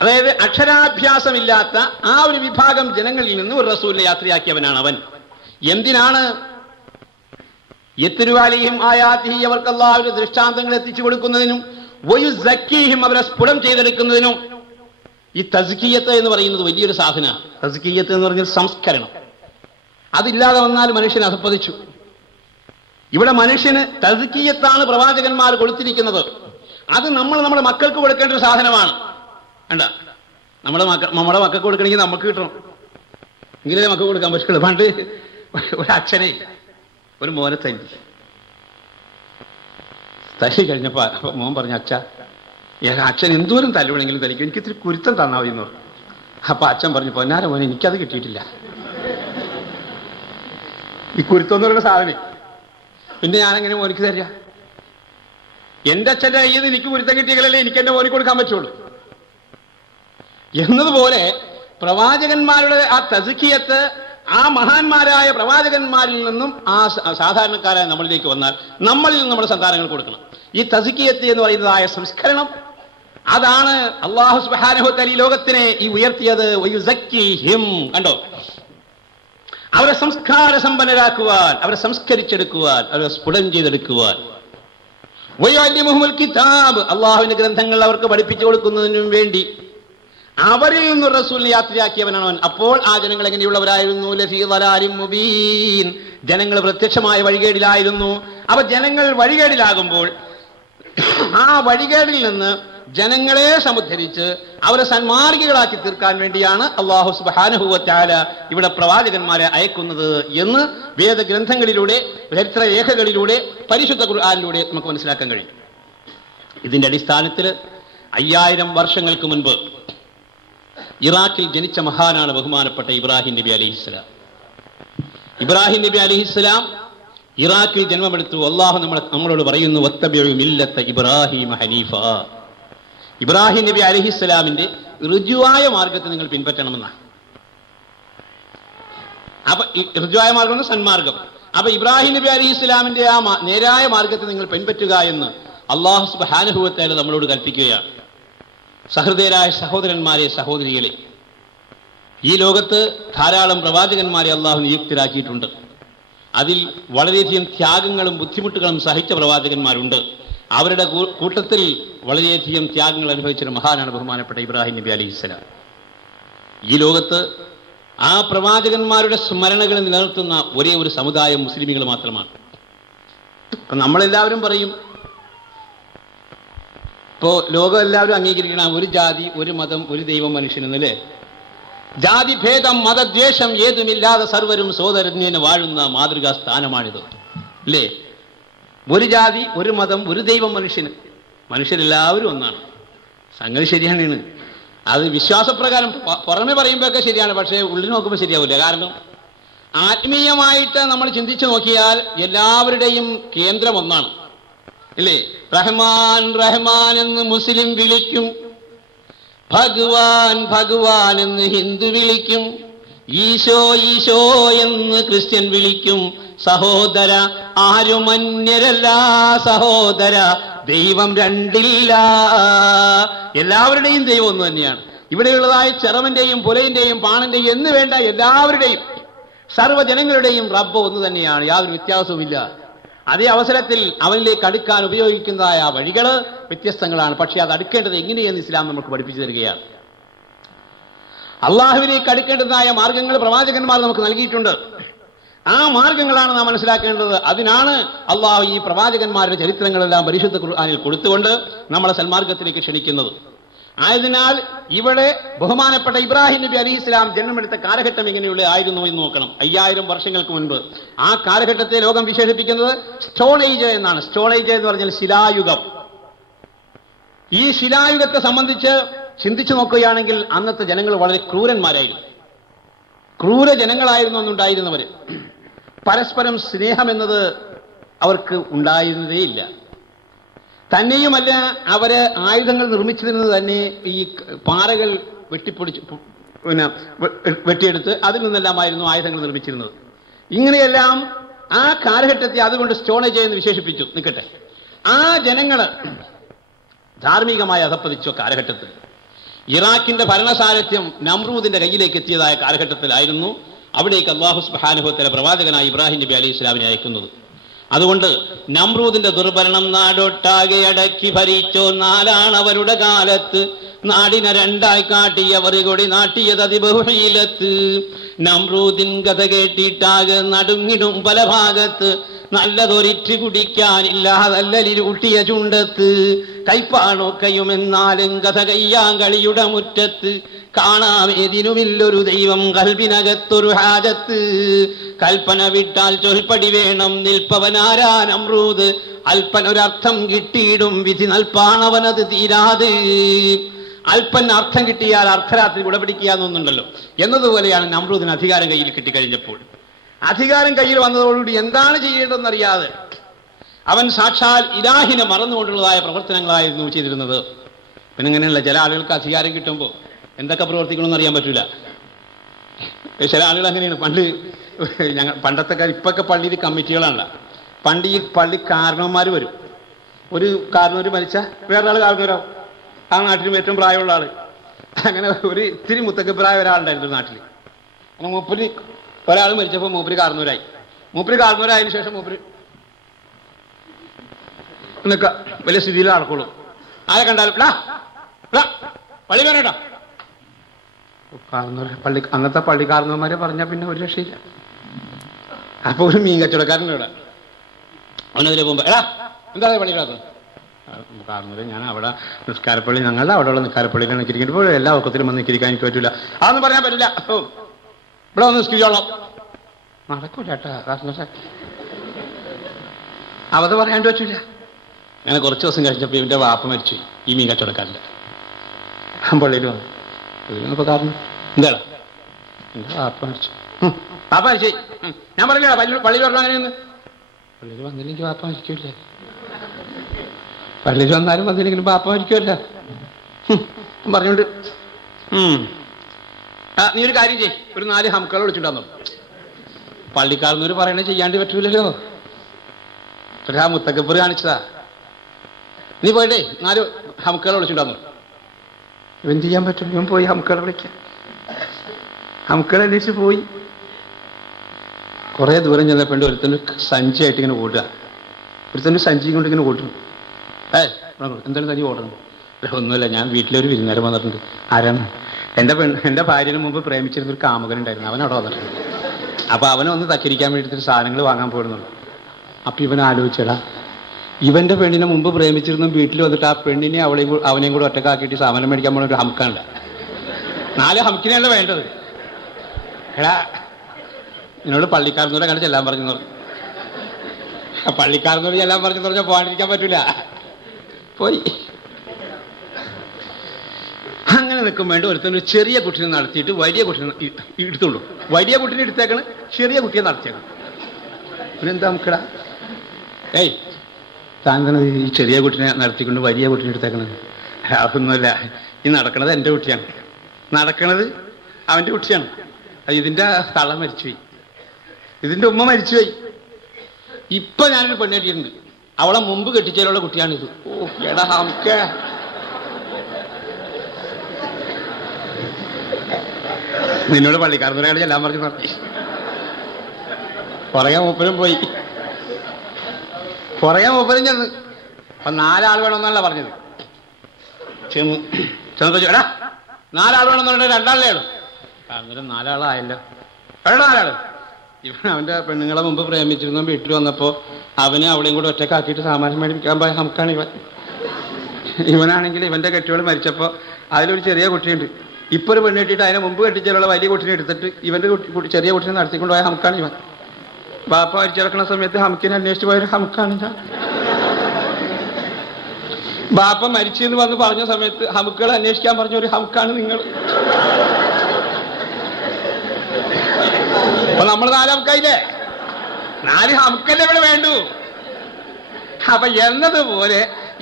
അതായത് അക്ഷരാഭ്യാസമില്ലാത്ത ആ ഒരു വിഭാഗം ജനങ്ങളിൽ നിന്ന് ഒരു റസൂലിനെ യാത്രയാക്കിയവനാണ് അവൻ. എന്തിനാണ്? യത്ലു അലൈഹിം ആയാതിഹി, അവർക്ക് അല്ലാഹുവിന്റെ ദൃഷ്ടാന്തങ്ങൾ എത്തിച്ചു കൊടുക്കുന്നതിനും വയുസക്കീഹിം, അവരെ സ്ഫുടം ചെയ്തെടുക്കുന്നതിനും. ഈ തസ്കിയത്ത് എന്ന് പറയുന്നത് വലിയൊരു സാധന. തസ്കിയത്ത് എന്ന് പറഞ്ഞാൽ സംസ്കരണം. അതില്ലാതെ വന്നാൽ മനുഷ്യൻ അധപ്പതിച്ചു. ഇവിടെ മനുഷ്യന് തസ്കിയത്താണ് പ്രവാചകന്മാർ കൊടുത്തിരിക്കുന്നത്. അത് നമ്മുടെ മക്കൾക്ക് കൊടുക്കേണ്ട ഒരു സാധനമാണ്. വേണ്ട, നമ്മുടെ മക്കൾക്ക് കൊടുക്കണമെങ്കിൽ നമുക്ക് കിട്ടണം, എങ്കിലേ മക്കൾക്ക് കൊടുക്കാൻ പറ്റുള്ളൂ. പണ്ട് ഒരച്ഛനെ ഒരു മോനെ തല്ലി കഴിഞ്ഞപ്പോ മോൻ പറഞ്ഞു, അച്ഛൻ എന്തോരം തല്ലുവേണമെങ്കിലും തലിക്കും, എനിക്ക് ഇത്തിരി കുരുത്തം തന്നാ മതി എന്ന് പറഞ്ഞു. അപ്പൊ അച്ഛൻ പറഞ്ഞു, പൊന്നാര മോനെ, എനിക്കത് കിട്ടിയിട്ടില്ല, ഈ കുരുത്തം എന്ന് പറയുന്ന സാധനം പിന്നെ ഞാനെങ്ങനെ മോനിക്ക് തരിക? എന്റെ അച്ഛൻ്റെ കയ്യിൽ നിന്ന് എനിക്ക് കുരുത്തം കിട്ടിയെങ്കിലല്ലേ എനിക്ക് എന്റെ മോനിക്ക് കൊടുക്കാൻ പറ്റുള്ളൂ. എന്നതുപോലെ പ്രവാചകന്മാരുടെ ആ തസ്കിയത്ത് ആ മഹാന്മാരായ പ്രവാചകന്മാരിൽ നിന്നും ആ സാധാരണക്കാരായ നമ്മളിലേക്ക് വന്നാൽ നമ്മളിൽ നിന്ന് നമ്മുടെ സന്താനങ്ങൾ കൊടുക്കണം. ഈ തസ്കിയത്ത് എന്ന് പറയുന്നതായ സംസ്കരണം, അതാണ് അല്ലാഹു സുബ്ഹാനഹു വ തആല ഈ ലോകത്തിനെ ഈ ഉയർത്തിയത്. വയുസക്കീഹിം, കണ്ടോ, അവരെ സംസ്കാര സമ്പന്നരാക്കുവാൻ, അവരെ സംസ്കരിച്ചെടുക്കുവാൻ, അവരെ സ്ഫുടം ചെയ്തെടുക്കുവാൻ. വയുഅല്ലിമുഹുൽ കിതാബ്, അല്ലാഹുവിന്റെ ഗ്രന്ഥങ്ങൾ അവർക്ക് പഠിപ്പിച്ചു കൊടുക്കുന്നതിനും വേണ്ടി അവരിൽ നിന്ന് റസൂലിനെ യാത്രയാക്കിയവനാണ് അവൻ. അപ്പോൾ ആ ജനങ്ങൾ എങ്ങനെയുള്ളവരായിരുന്നു? ലഫീ ളലാലിൻ മുബീൻ, ജനങ്ങൾ പ്രത്യക്ഷമായ വഴികേടിലായിരുന്നു. അപ്പൊ ജനങ്ങൾ വഴികേടിലാകുമ്പോൾ ആ വഴികേടിൽ നിന്ന് ജനങ്ങളെ സമുദ്ധരിച്ച് അവരെ സന്മാർഗികളാക്കി തീർക്കാൻ വേണ്ടിയാണ് അല്ലാഹു സുബ്ഹാനഹു വ തആല ഇവിടെ പ്രവാചകന്മാരെ അയക്കുന്നത് എന്ന് വേദഗ്രന്ഥങ്ങളിലൂടെ, ചരിത്രരേഖകളിലൂടെ, പരിശുദ്ധ ഖുർആനിലൂടെ നമുക്ക് മനസ്സിലാക്കാൻ കഴിയും. ഇതിന്റെ അടിസ്ഥാനത്തിൽ 5000 വർഷങ്ങൾക്ക് മുൻപ് ഇറാഖിൽ ജനിച്ച മഹാനാണ് ബഹുമാനപ്പെട്ട ഇബ്രാഹിം നബി അലൈഹിസ്സലാം. ഇബ്രാഹിം നബി അലൈഹിസ്സലാം ഇറാഖിൽ ജന്മമെടുത്തു. അല്ലാഹു നമ്മളോട് പറയുന്നു, വത്തബിഉ മില്ലത്ത ഇബ്രാഹിം ഹനീഫ, ഇബ്രാഹിം നബി അലൈഹിസ്സലാമിന്റെ ഋജുവായ മാർഗത്തെ നിങ്ങൾ പിൻപറ്റണമെന്നാണ്. അപ്പൊ ഋജുവായ മാർഗം സന്മാർഗം. അപ്പൊ ഇബ്രാഹിം നബി അലൈഹിസ്സലാമിന്റെ ആ നേരായ മാർഗത്തെ നിങ്ങൾ പിൻപറ്റുക എന്ന് അല്ലാഹു സുബ്ഹാനഹു വ തആല നമ്മളോട് കൽപ്പിക്കുകയാണ്. സഹൃദയരായ സഹോദരന്മാരെ, സഹോദരികളെ, ഈ ലോകത്ത് ധാരാളം പ്രവാചകന്മാരെ അള്ളാഹു നിയുക്തരാക്കിയിട്ടുണ്ട്. അതിൽ വളരെയധികം ത്യാഗങ്ങളും ബുദ്ധിമുട്ടുകളും സഹിച്ച പ്രവാചകന്മാരുണ്ട്. അവരുടെ കൂട്ടത്തിൽ വളരെയധികം ത്യാഗങ്ങൾ അനുഭവിച്ച മഹാനാണ് ബഹുമാനപ്പെട്ട ഇബ്രാഹിം നബി അലൈഹിസ്സലാം. ഈ ലോകത്ത് ആ പ്രവാചകന്മാരുടെ സ്മരണകൾ നിലനിർത്തുന്ന ഒരേ ഒരു സമുദായം മുസ്ലിമുകൾ മാത്രമാണ്. അപ്പൊ നമ്മളെല്ലാവരും പറയും, ഇപ്പോ ലോകം എല്ലാവരും അംഗീകരിക്കണം, ഒരു ജാതി, ഒരു മതം, ഒരു ദൈവം, മനുഷ്യനെന്നല്ലേ. ജാതിഭേദം മതദ്വേഷം ഏതുമില്ലാതെ സർവരും സോദരന്യേന വാഴുന്ന മാതൃകാ സ്ഥാനമാണിത്, അല്ലേ? ഒരു ജാതി, ഒരു മതം, ഒരു ദൈവം, മനുഷ്യരെല്ലാവരും ഒന്നാണ്. സംഗതി ശരിയാണ്. അത് വിശ്വാസപ്രകാരം പുറമെ പറയുമ്പോഴൊക്കെ ശരിയാണ്, പക്ഷേ ഉള്ളിൽ നോക്കുമ്പോൾ ശരിയാവില്ല. കാരണം ആത്മീയമായിട്ട് നമ്മൾ ചിന്തിച്ചു നോക്കിയാൽ എല്ലാവരുടെയും കേന്ദ്രം ഒന്നാണ്, ഇല്ലേ? റഹ്മാൻ റഹ്മാൻ എന്ന് മുസ്ലിം വിളിക്കും, ഭഗവാൻ ഭഗവാൻ എന്ന് ഹിന്ദു വിളിക്കും, ഈശോ ഈശോ എന്ന് ക്രിസ്ത്യൻ വിളിക്കും. സഹോദര ആരും അന്യരല്ല, സഹോദര ദൈവം രണ്ടില്ല. എല്ലാവരുടെയും ദൈവം ഒന്ന് തന്നെയാണ്. ഇവിടെയുള്ളതായ ചെറവന്റെയും പുലയന്റെയും പാണന്റെയും എന്ന് വേണ്ട എല്ലാവരുടെയും സർവ്വജനങ്ങളുടെയും റബ്ബ് ഒന്ന് തന്നെയാണ്, യാതൊരു വ്യത്യാസവുമില്ല. അതേ അവസരത്തിൽ അവനിലേക്ക് അടുക്കാൻ ഉപയോഗിക്കുന്നതായ വഴികൾ വ്യത്യസ്തങ്ങളാണ്. പക്ഷെ അത് അടുക്കേണ്ടത് എങ്ങനെയെന്ന് ഇസ്ലാം നമുക്ക് പഠിപ്പിച്ചു തരികയാണ്. അള്ളാഹുവിലേക്ക് അടുക്കേണ്ടതായ മാർഗങ്ങൾ പ്രവാചകന്മാർ നമുക്ക് നൽകിയിട്ടുണ്ട്. ആ മാർഗങ്ങളാണ് നാം മനസ്സിലാക്കേണ്ടത്. അതിനാണ് അള്ളാഹു ഈ പ്രവാചകന്മാരുടെ ചരിത്രങ്ങളെല്ലാം പരിശുദ്ധ ഖുർആനിൽ കൊടുത്തുകൊണ്ട് നമ്മളെ സന്മാർഗത്തിലേക്ക് ക്ഷണിക്കുന്നത്. ആയതിനാൽ ഇവിടെ ബഹുമാനപ്പെട്ട ഇബ്രാഹിം നബി അലൈഹി ഇസ്ലാം ജന്മമെടുത്ത കാലഘട്ടം എങ്ങനെയുള്ള ആയിരുന്നു എന്ന് നോക്കണം. 5000 വർഷങ്ങൾക്ക് മുൻപ്. ആ കാലഘട്ടത്തെ ലോകം വിശേഷിപ്പിക്കുന്നത് സ്റ്റോൺ ഏജ് എന്നാണ്. സ്റ്റോൺ ഏജ് എന്ന് പറഞ്ഞാൽ ശിലായുഗം. ഈ ശിലായുഗത്തെ സംബന്ധിച്ച് ചിന്തിച്ചു നോക്കുകയാണെങ്കിൽ അന്നത്തെ ജനങ്ങൾ വളരെ ക്രൂരന്മാരായിരുന്നു. ക്രൂര ജനങ്ങളായിരുന്നു അന്നുണ്ടായിരുന്നവര്. പരസ്പരം സ്നേഹമെന്നത് അവർക്ക് ഉണ്ടായിരുന്നതേയില്ല. തന്നെയുമല്ല, അവര് ആയുധങ്ങൾ നിർമ്മിച്ചിരുന്നത് തന്നെ ഈ പാറകൾ വെട്ടിയെടുത്ത് അതിൽ നിന്നെല്ലാമായിരുന്നു ആയുധങ്ങൾ നിർമ്മിച്ചിരുന്നത്. ഇങ്ങനെയെല്ലാം ആ കാലഘട്ടത്തെ അതുകൊണ്ട് സ്റ്റോൺ ഏജ് എന്ന് വിശേഷിപ്പിച്ചു. നിൽക്കട്ടെ, ആ ജനങ്ങള് ധാർമ്മികമായി അധപ്പതിച്ച കാലഘട്ടത്തിൽ ഇറാഖിന്റെ ഭരണസാരഥ്യം നമ്രൂദിന്റെ കയ്യിലേക്ക് എത്തിയതായ കാലഘട്ടത്തിലായിരുന്നു അവിടേക്ക് അല്ലാഹു സുബ്ഹാനഹു വ തആല പ്രവാചകനായ ഇബ്രാഹിം നബി അലൈഹി ഇസ്ലാമിനെ അയക്കുന്നത്. അതുകൊണ്ട് നമ്രൂദിന്റെ ദുർഭരണം നാടൊട്ടാകെ അടക്കി ഭരിച്ചോ നാലാണ് അവരുടെ കാലത്ത്. നാടിനെ രണ്ടായി കാട്ടിയവർ കൊടി നാട്ടിയത് അതിബഹുഹീലത്ത്. നമ്രൂദിൻ കഥ കേട്ടിട്ടാകെ നടുങ്ങിടും പല ഭാഗത്ത്. നല്ലതൊരിറ്റ് കുടിക്കാനില്ലാതല്ലിരുട്ടിയ ചുണ്ടത്ത്. കൈപ്പാണൊക്കെയുമെന്നാലും കഥ കയ്യാങ്കളിയുടെ മുറ്റത്ത്. കാണാമേതിനുമില്ലൊരു ദൈവം കൽബിനകത്തൊരു ഹാജത്ത്. കൽപ്പന വിട്ടാൽ ചൊൽപ്പടി വേണം നിൽപ്പവനാരാ നമ്രൂദ്. അല്പനൊരർത്ഥം കിട്ടിയിടും വിധി നൽപ്പാണവനത് തീരാത്. അല്പൻ അർത്ഥം കിട്ടിയാൽ അർദ്ധരാത്രി ഉടപിടിക്കുക എന്നൊന്നുണ്ടല്ലോ. എന്നതുപോലെയാണ് നമ്രൂദിന് അധികാരം കയ്യിൽ കിട്ടിക്കഴിഞ്ഞപ്പോൾ. അധികാരം കയ്യിൽ വന്നതോടുകൂടി എന്താണ് ചെയ്യേണ്ടതെന്നറിയാതെ അവൻ സാക്ഷാൽ ഇലാഹിനെ മറന്നുകൊണ്ടുള്ളതായ പ്രവർത്തനങ്ങളായിരുന്നു ചെയ്തിരുന്നത്. പിന്നെ ഇങ്ങനെയുള്ള ചില ആളുകൾക്ക് അധികാരം കിട്ടുമ്പോൾ എന്തൊക്കെ പ്രവർത്തിക്കണമെന്ന് അറിയാൻ പറ്റൂല. ചില ആളുകൾ അങ്ങനെയാണ്. പണ്ടത്തെ ഇപ്പൊക്കെ പള്ളിയിൽ കമ്മിറ്റികളാണല്ലോ. പണ്ട് ഈ പള്ളി കാരണവന്മാർ വരും. ഒരു കാരണവർ മരിച്ച വേറൊരാൾ കാരണവരാവും. ആ നാട്ടിലും ഏറ്റവും പ്രായമുള്ള ആള്. അങ്ങനെ ഒരു ഇത്തിരി മുത്തക്കപ്രായ ഒരാളുണ്ടായിരുന്നു നാട്ടിൽ. അങ്ങനെ മൂപ്പര് ഒരാൾ മരിച്ചപ്പോൾ മൂപ്പര് കാരണവരായി. മൂപ്പര് കാരണവരായതിനു ശേഷം മൂപ്പര് എന്നൊക്കെ വലിയ സ്ഥിതിയിൽ നടക്കുള്ളൂ. ആരെ കണ്ടാലും പള്ളി വേണേട്ടാ പള്ളി. അന്നത്തെ പള്ളി കാരണവന്മാരെ പറഞ്ഞാൽ പിന്നെ ഒരു രക്ഷയില്ല. അപ്പൊ ഒരു മീൻ കച്ചവടക്കാരൻ്റെ ഇവിടെ അവനതിലെ പോകുമ്പോ എന്താ പള്ളിയിലാക്കുന്നത് കാരണവരെ ഞാൻ അവിടെ നിസ്കാരപ്പള്ളി ഞങ്ങളുടെ അവിടെയുള്ള നിസ്കാരപ്പള്ളിയിലാണ് നിൽക്കിരിക്കുമ്പോൾ എല്ലാ ഒക്കത്തിലും വന്ന് നിൽക്കിരിക്കാൻ എനിക്ക് പറ്റൂല. അതൊന്നും പറയാൻ പറ്റില്ല. ഇവിടെ വന്ന് നിസ്കരിച്ചോളാം. നടക്കൂലേട്ടാ കാരണവരെ. അവത് പറയാണ്ട് പറ്റൂല. അങ്ങനെ കുറച്ച് ദിവസം കഴിഞ്ഞപ്പോൾ ഇവന്റെ വാപ്പ മരിച്ചു. ഈ മീൻ കച്ചവടക്കാരൻ്റെ പള്ളിയിൽ വന്നു. ഇപ്പൊ കാരണം എന്താടാ എന്റെ വാപ്പ മരിച്ചു. വാപ്പ മരിച്ചേ ഞാൻ പറഞ്ഞ പള്ളിയിൽ വരണം. അങ്ങനെയൊന്ന് പള്ളിയിൽ വന്നില്ലെങ്കിൽ വാപ്പ മരിക്കൂല്ലേ? പള്ളിയിൽ വന്നാലും വന്നില്ലെങ്കിലും വാപ്പ മരിക്കുമല്ല പറഞ്ഞോണ്ട് നീ ഒരു കാര്യം ചെയ്യ്, ഒരു 4 ഹംക്കളെ വിളിച്ചിട്ടുണ്ടാന്നു. പള്ളിക്കാരനൂര് പറയണേ ചെയ്യാണ്ട് പറ്റൂലല്ലോ. പക്ഷെ ആ മുത്തക്കബർ കാണിച്ചതാ. നീ പോയിട്ടേ 4 ഹംക്കളെ വിളിച്ചിട്ടുണ്ടാന്നു. ഇവൻ ചെയ്യാൻ പറ്റും. ഇവൻ പോയി ഹംക്കളെ വിളിക്കാം. ഹംക്കളെ അന്വേഷിച്ച് പോയി. കുറെ ദൂരം ചെന്നപ്പോണ്ട് ഒരുത്തൻ്റെ സഞ്ചിയായിട്ട് ഇങ്ങനെ ഓടുക. ഒരുത്തൻ്റെ സഞ്ചി കൊണ്ട് ഇങ്ങനെ ഓടുന്നു. എന്താണ് സഞ്ചി ഓടുന്നത്? ഒന്നുമില്ല, ഞാൻ വീട്ടിലൊരു വിരുന്നേരം വന്നിട്ടുണ്ട്. ആരാണ്? എൻ്റെ ഭാര്യന് മുമ്പ് പ്രേമിച്ചിരുന്നൊരു കാമുകൻ ഉണ്ടായിരുന്നു. അവൻ അവിടെ വന്നിട്ടുണ്ട്. അപ്പൊ അവനെ ഒന്ന് തക്കരിക്കാൻ വേണ്ടിയിട്ട് സാധനങ്ങൾ വാങ്ങാൻ പോയിരുന്നുള്ളൂ. അപ്പൊ ഇവൻ ആലോചിച്ചടാ, ഇവന്റെ പെണ്ണിനെ മുമ്പ് പ്രേമിച്ചിരുന്നു. വീട്ടിൽ വന്നിട്ട് ആ പെണ്ണിനെ അവനെയും കൂടെ ഒറ്റക്കാക്കിയിട്ട് സാധനം മേടിക്കാൻ പോണ ഒരു ഹംക്കാണ്ട. 4 ഹംക്കിനെയല്ല വേണ്ടത്. എടാ എന്നോട് പള്ളിക്കാരനോടെ കണ്ട് ചെല്ലാൻ പറഞ്ഞു. പള്ളിക്കാരനോട് ചെല്ലാൻ പറഞ്ഞു പറഞ്ഞാൽ പോകാണ്ടിരിക്കാൻ പറ്റൂല. പോയി. അങ്ങനെ നിൽക്കും വേണ്ട ഒരുത്തന്നെ ചെറിയ കുട്ടീനെ നടത്തിയിട്ട് വലിയ കുട്ടീനെ എടുത്തുള്ളൂ. വലിയ കുട്ടീനെ എടുത്തേക്കാണ്, ചെറിയ കുട്ടിയെ നടത്തിയേക്കണം. പിന്നെന്താ നമുക്കിടാ? ഏയ് താൻ തന്നെ ഈ ചെറിയ കുട്ടീനെ നടത്തിക്കൊണ്ട് വലിയ കുട്ടീനെ എടുത്തേക്കണത്? അതൊന്നുമല്ല, ഈ നടക്കണത് എൻ്റെ കുട്ടിയാണ്, നടക്കണത് അവൻ്റെ കുട്ടിയാണ്. ഇതിൻ്റെ തള്ള മരിച്ചുപോയി, ഇതിൻ്റെ ഉമ്മ മരിച്ചുപോയി. ഇപ്പൊ ഞാനൊരു പെണ്ണ് കെട്ടിയിട്ടുണ്ട്. അവളെ മുമ്പ് കെട്ടിച്ചതിലുള്ള കുട്ടിയാണിത്. ഓ എടാ നമുക്ക് നിന്നോട് പള്ളിക്കാരനോട് എല്ലാം പറഞ്ഞു പറഞ്ഞു. പുറകെ മൂപ്പരും പോയി. പുറകെ മൂപ്പരും ചെന്ന്. അപ്പൊ 4 ആൾ വേണമെന്നല്ല പറഞ്ഞത്. ചെന്ന് ചോദിച്ചു, എടാ 4 ആൾ വേണമെന്നുണ്ടെ 2 ആളേ ഉള്ളൂ. അന്നേരം 4 ആളായല്ലോ. എടാ 4 ആള് ഇവൻ അവന്റെ പെണ്ണുങ്ങളെ മുമ്പ് പ്രേമിച്ചിരുന്ന വീട്ടിൽ വന്നപ്പോ അവന് അവളെയും കൂടെ ഒറ്റക്കാക്കിയിട്ട് സാമാനം മേടിക്കാൻ പോയ നമുക്കാണ് ഇവനാണെങ്കിൽ ഇവന്റെ കെട്ടിയോട് മരിച്ചപ്പോ അതിലൊരു ചെറിയ കുട്ടിയുണ്ട്. ഇപ്പൊ ഒരു പെണ്ണ് കെട്ടിയിട്ട് അതിനെ മുമ്പ് കെട്ടിച്ചുള്ള വലിയ കുട്ടിനെ എടുത്തിട്ട് ഇവന്റെ ചെറിയ കുട്ടിനെ നടത്തിക്കൊണ്ട് പോയ നമുക്കാണ് ഇവൻ. ബാപ്പ മരിച്ചിറക്കുന്ന സമയത്ത് ഹംക്കിനെ അന്വേഷിച്ച് പോയൊരു ഹംക്കാണ് ഞാൻ. ബാപ്പ മരിച്ചെന്ന് വന്ന് പറഞ്ഞ സമയത്ത് ഹമുക്കുകളെ അന്വേഷിക്കാൻ പറഞ്ഞ ഒരു ഹംക്കാണ് നിങ്ങൾ. അപ്പൊ നമ്മൾ 4 ഹംക്കായില്ലേ? 4 ഹംക്കല്ലേ ഇവിടെ വേണ്ടു. അപ്പൊ എന്നതുപോലെ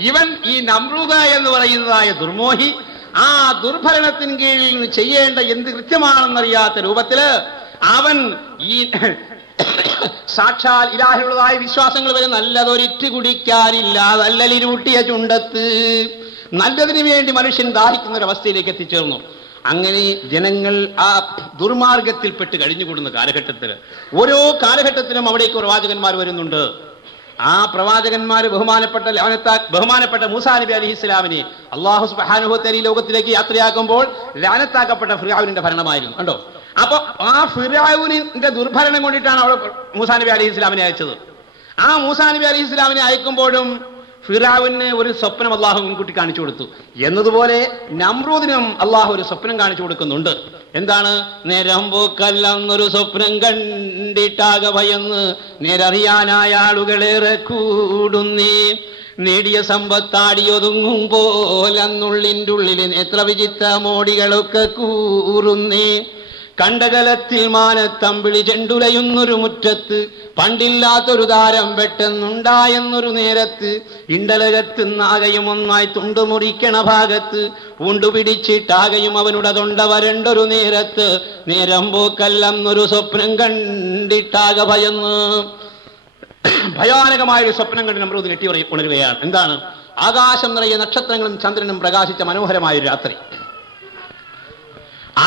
ഇവൻ ഈ നമ്രൂദ എന്ന് പറയുന്നതായ ദുർമോഹി ആ ദുർഭരണത്തിന് കീഴിൽ നിന്ന് ചെയ്യേണ്ട എന്ത് കൃത്യമാണെന്നറിയാത്ത രൂപത്തില് അവൻ ഈ സാക്ഷാൽ ഇലാഹിലുള്ളതായ വിശ്വാസങ്ങൾ വരെ നല്ലതൊരിറ്റ് കുടിക്കാനില്ല നല്ലലിരൂട്ടിയ ചുണ്ടത്ത് നല്ലതിനു വേണ്ടി മനുഷ്യൻ ദാഹിക്കുന്ന ഒരവസ്ഥയിലേക്ക് എത്തിച്ചേർന്നു. അങ്ങനെ ജനങ്ങൾ ആ ദുർമാർഗത്തിൽപ്പെട്ട് കഴിഞ്ഞുകൂടുന്ന കാലഘട്ടത്തിൽ ഓരോ കാലഘട്ടത്തിലും അവിടേക്ക് പ്രവാചകന്മാർ വരുന്നുണ്ട്. ആ പ്രവാചകന്മാർ ബഹുമാനപ്പെട്ട മൂസാ നബി അലൈഹി ഇസ്ലാമിനെ അല്ലാഹു സുബ്ഹാനഹു വ തആല ലോകത്തിലേക്ക് യാത്രയാക്കുമ്പോൾ ലഅനത്താക്കപ്പെട്ട ഫിർഔനിന്റെ ഭരണമായിരുന്നു. കണ്ടോ? അപ്പൊ ആ ഫിർഔനിന്റെ ദുർഭരണം കൊണ്ടിട്ടാണ് അവിടെ മൂസാ നബി അലൈഹി ഇസ്ലാമിനെ അയച്ചത്. ആ മൂസാ നബി അലൈഹി ഇസ്ലാമിനെ അയക്കുമ്പോഴും ഫിർഔന് ഒരു സ്വപ്നം അള്ളാഹു മുൻകൂട്ടി കാണിച്ചു കൊടുത്തു. എന്നതുപോലെ നമ്രൂദിനും അള്ളാഹു ഒരു സ്വപ്നം കാണിച്ചു കൊടുക്കുന്നുണ്ട്. എന്താണ്? നേരം പോക്കല്ലെന്നൊരു സ്വപ്നം കണ്ടിട്ടാകെ ഭയന്ന് നേരറിയാനായ ആളുകളേറെ കൂടുന്നേ നേടിയ സമ്പത്താടിയൊതുങ്ങും പോലെന്നുള്ളിൻ്റെ ഉള്ളിൽ എത്ര വിചിത്ര മോടികളൊക്കെ കൂറുന്നേ കണ്ടകലത്തിൽ മാനത്തമ്പിളി ചെണ്ടുലയുന്നൊരു മുറ്റത്ത് പണ്ടില്ലാത്തൊരു താരം പെട്ടെന്നുണ്ടായെന്നൊരു നേരത്ത് ഇണ്ടലകത്തുന്നാകയും ഒന്നായി തുണ്ടുമുറിക്കണ ഭാഗത്ത് പൂണ്ടുപിടിച്ചിട്ടാകയും അവനുടെ തൊണ്ട വരണ്ടൊരു നേരത്ത് നേരം പോക്കല്ലെന്നൊരു സ്വപ്നം കണ്ടിട്ടാകെ ഭയന്ന് ഭയാനകമായൊരു സ്വപ്നം കണ്ട് നമ്രൂദ് ഞെട്ടി ഉണരുകയാണ്. എന്താണ്? ആകാശം നിറയെ നക്ഷത്രങ്ങളും ചന്ദ്രനും പ്രകാശിച്ച മനോഹരമായൊരു രാത്രി.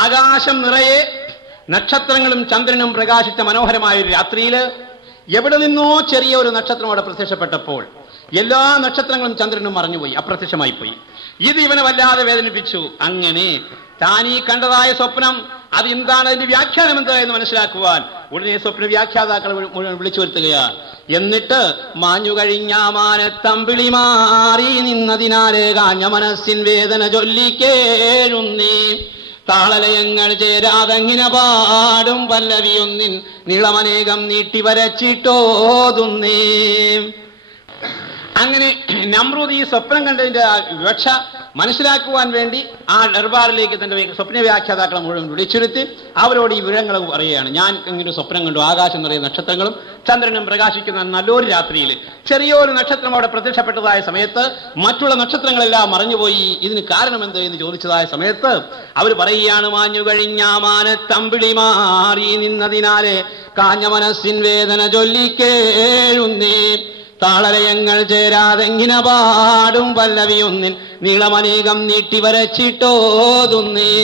ആകാശം നിറയെ നക്ഷത്രങ്ങളും ചന്ദ്രനും പ്രകാശിച്ച മനോഹരമായൊരു രാത്രിയില് എവിടെ നിന്നോ ചെറിയ ഒരു നക്ഷത്രം അവിടെ പ്രത്യക്ഷപ്പെട്ടപ്പോൾ എല്ലാ നക്ഷത്രങ്ങളും ചന്ദ്രനും മറഞ്ഞുപോയി, അപ്രത്യക്ഷമായി പോയി. ഇത് ഇവനെ വല്ലാതെ വേദനിപ്പിച്ചു. അങ്ങനെ താനീ കണ്ടതായ സ്വപ്നം അതെന്താണ്, അതിന്റെ വ്യാഖ്യാനം എന്താ എന്ന് മനസ്സിലാക്കുവാൻ ഉടനെ സ്വപ്ന വ്യാഖ്യാതാക്കൾ മുഴുവൻ വിളിച്ചു വരുത്തുകയാണ്. എന്നിട്ട് മാഞ്ഞു കഴിഞ്ഞ മാനത്തമ്പിളി മാറി നിന്നതിനാലെ കാഞ്ഞ മനസ്സിൻ വേദന ചൊല്ലിക്കേഴുന്നേ താളലയങ്ങൾ ചേരാതങ്ങിന പാടും പല്ലവിയൊന്നിൻ നീളമനേകം നീട്ടി വരച്ചിട്ടോതുന്നേ. അങ്ങനെ നമ്രൂദ് ഈ സ്വപ്നം കണ്ടതിന്റെ വിവക്ഷ മനസ്സിലാക്കുവാൻ വേണ്ടി ആ ദർബാറിലേക്ക് തന്റെ സ്വപ്ന വ്യാഖ്യാതാക്കളെ മുഴുവൻ വിളിച്ചിരുത്തി അവരോട് ഈ വിവരങ്ങൾ പറയുകയാണ്. ഞാൻ ഇങ്ങനെ സ്വപ്നം കണ്ടു, ആകാശം നിറയെ നക്ഷത്രങ്ങളും ചന്ദ്രനും പ്രകാശിക്കുന്ന നല്ലൊരു രാത്രിയിൽ ചെറിയൊരു നക്ഷത്രം അവിടെ പ്രത്യക്ഷപ്പെട്ടതായ സമയത്ത് മറ്റുള്ള നക്ഷത്രങ്ങളെല്ലാം മറഞ്ഞുപോയി. ഇതിന് കാരണമെന്ത് എന്ന് ചോദിച്ചതായ സമയത്ത് അവർ പറയുകയാണ്, മാഞ്ഞു കഴിഞ്ഞ മാനത്തമ്പിളി മാറി നിന്നതിനാലെ കാഞ്ഞ മനസ്സിൻ വേദന ചൊല്ലിക്കേഴുന്നേ താളലയങ്ങൾ ചേരാതെങ്ങിന പാടും പല്ലവിയൊന്നിൻ നീളമനേകം നീട്ടി വരച്ചിട്ടോതുന്നേ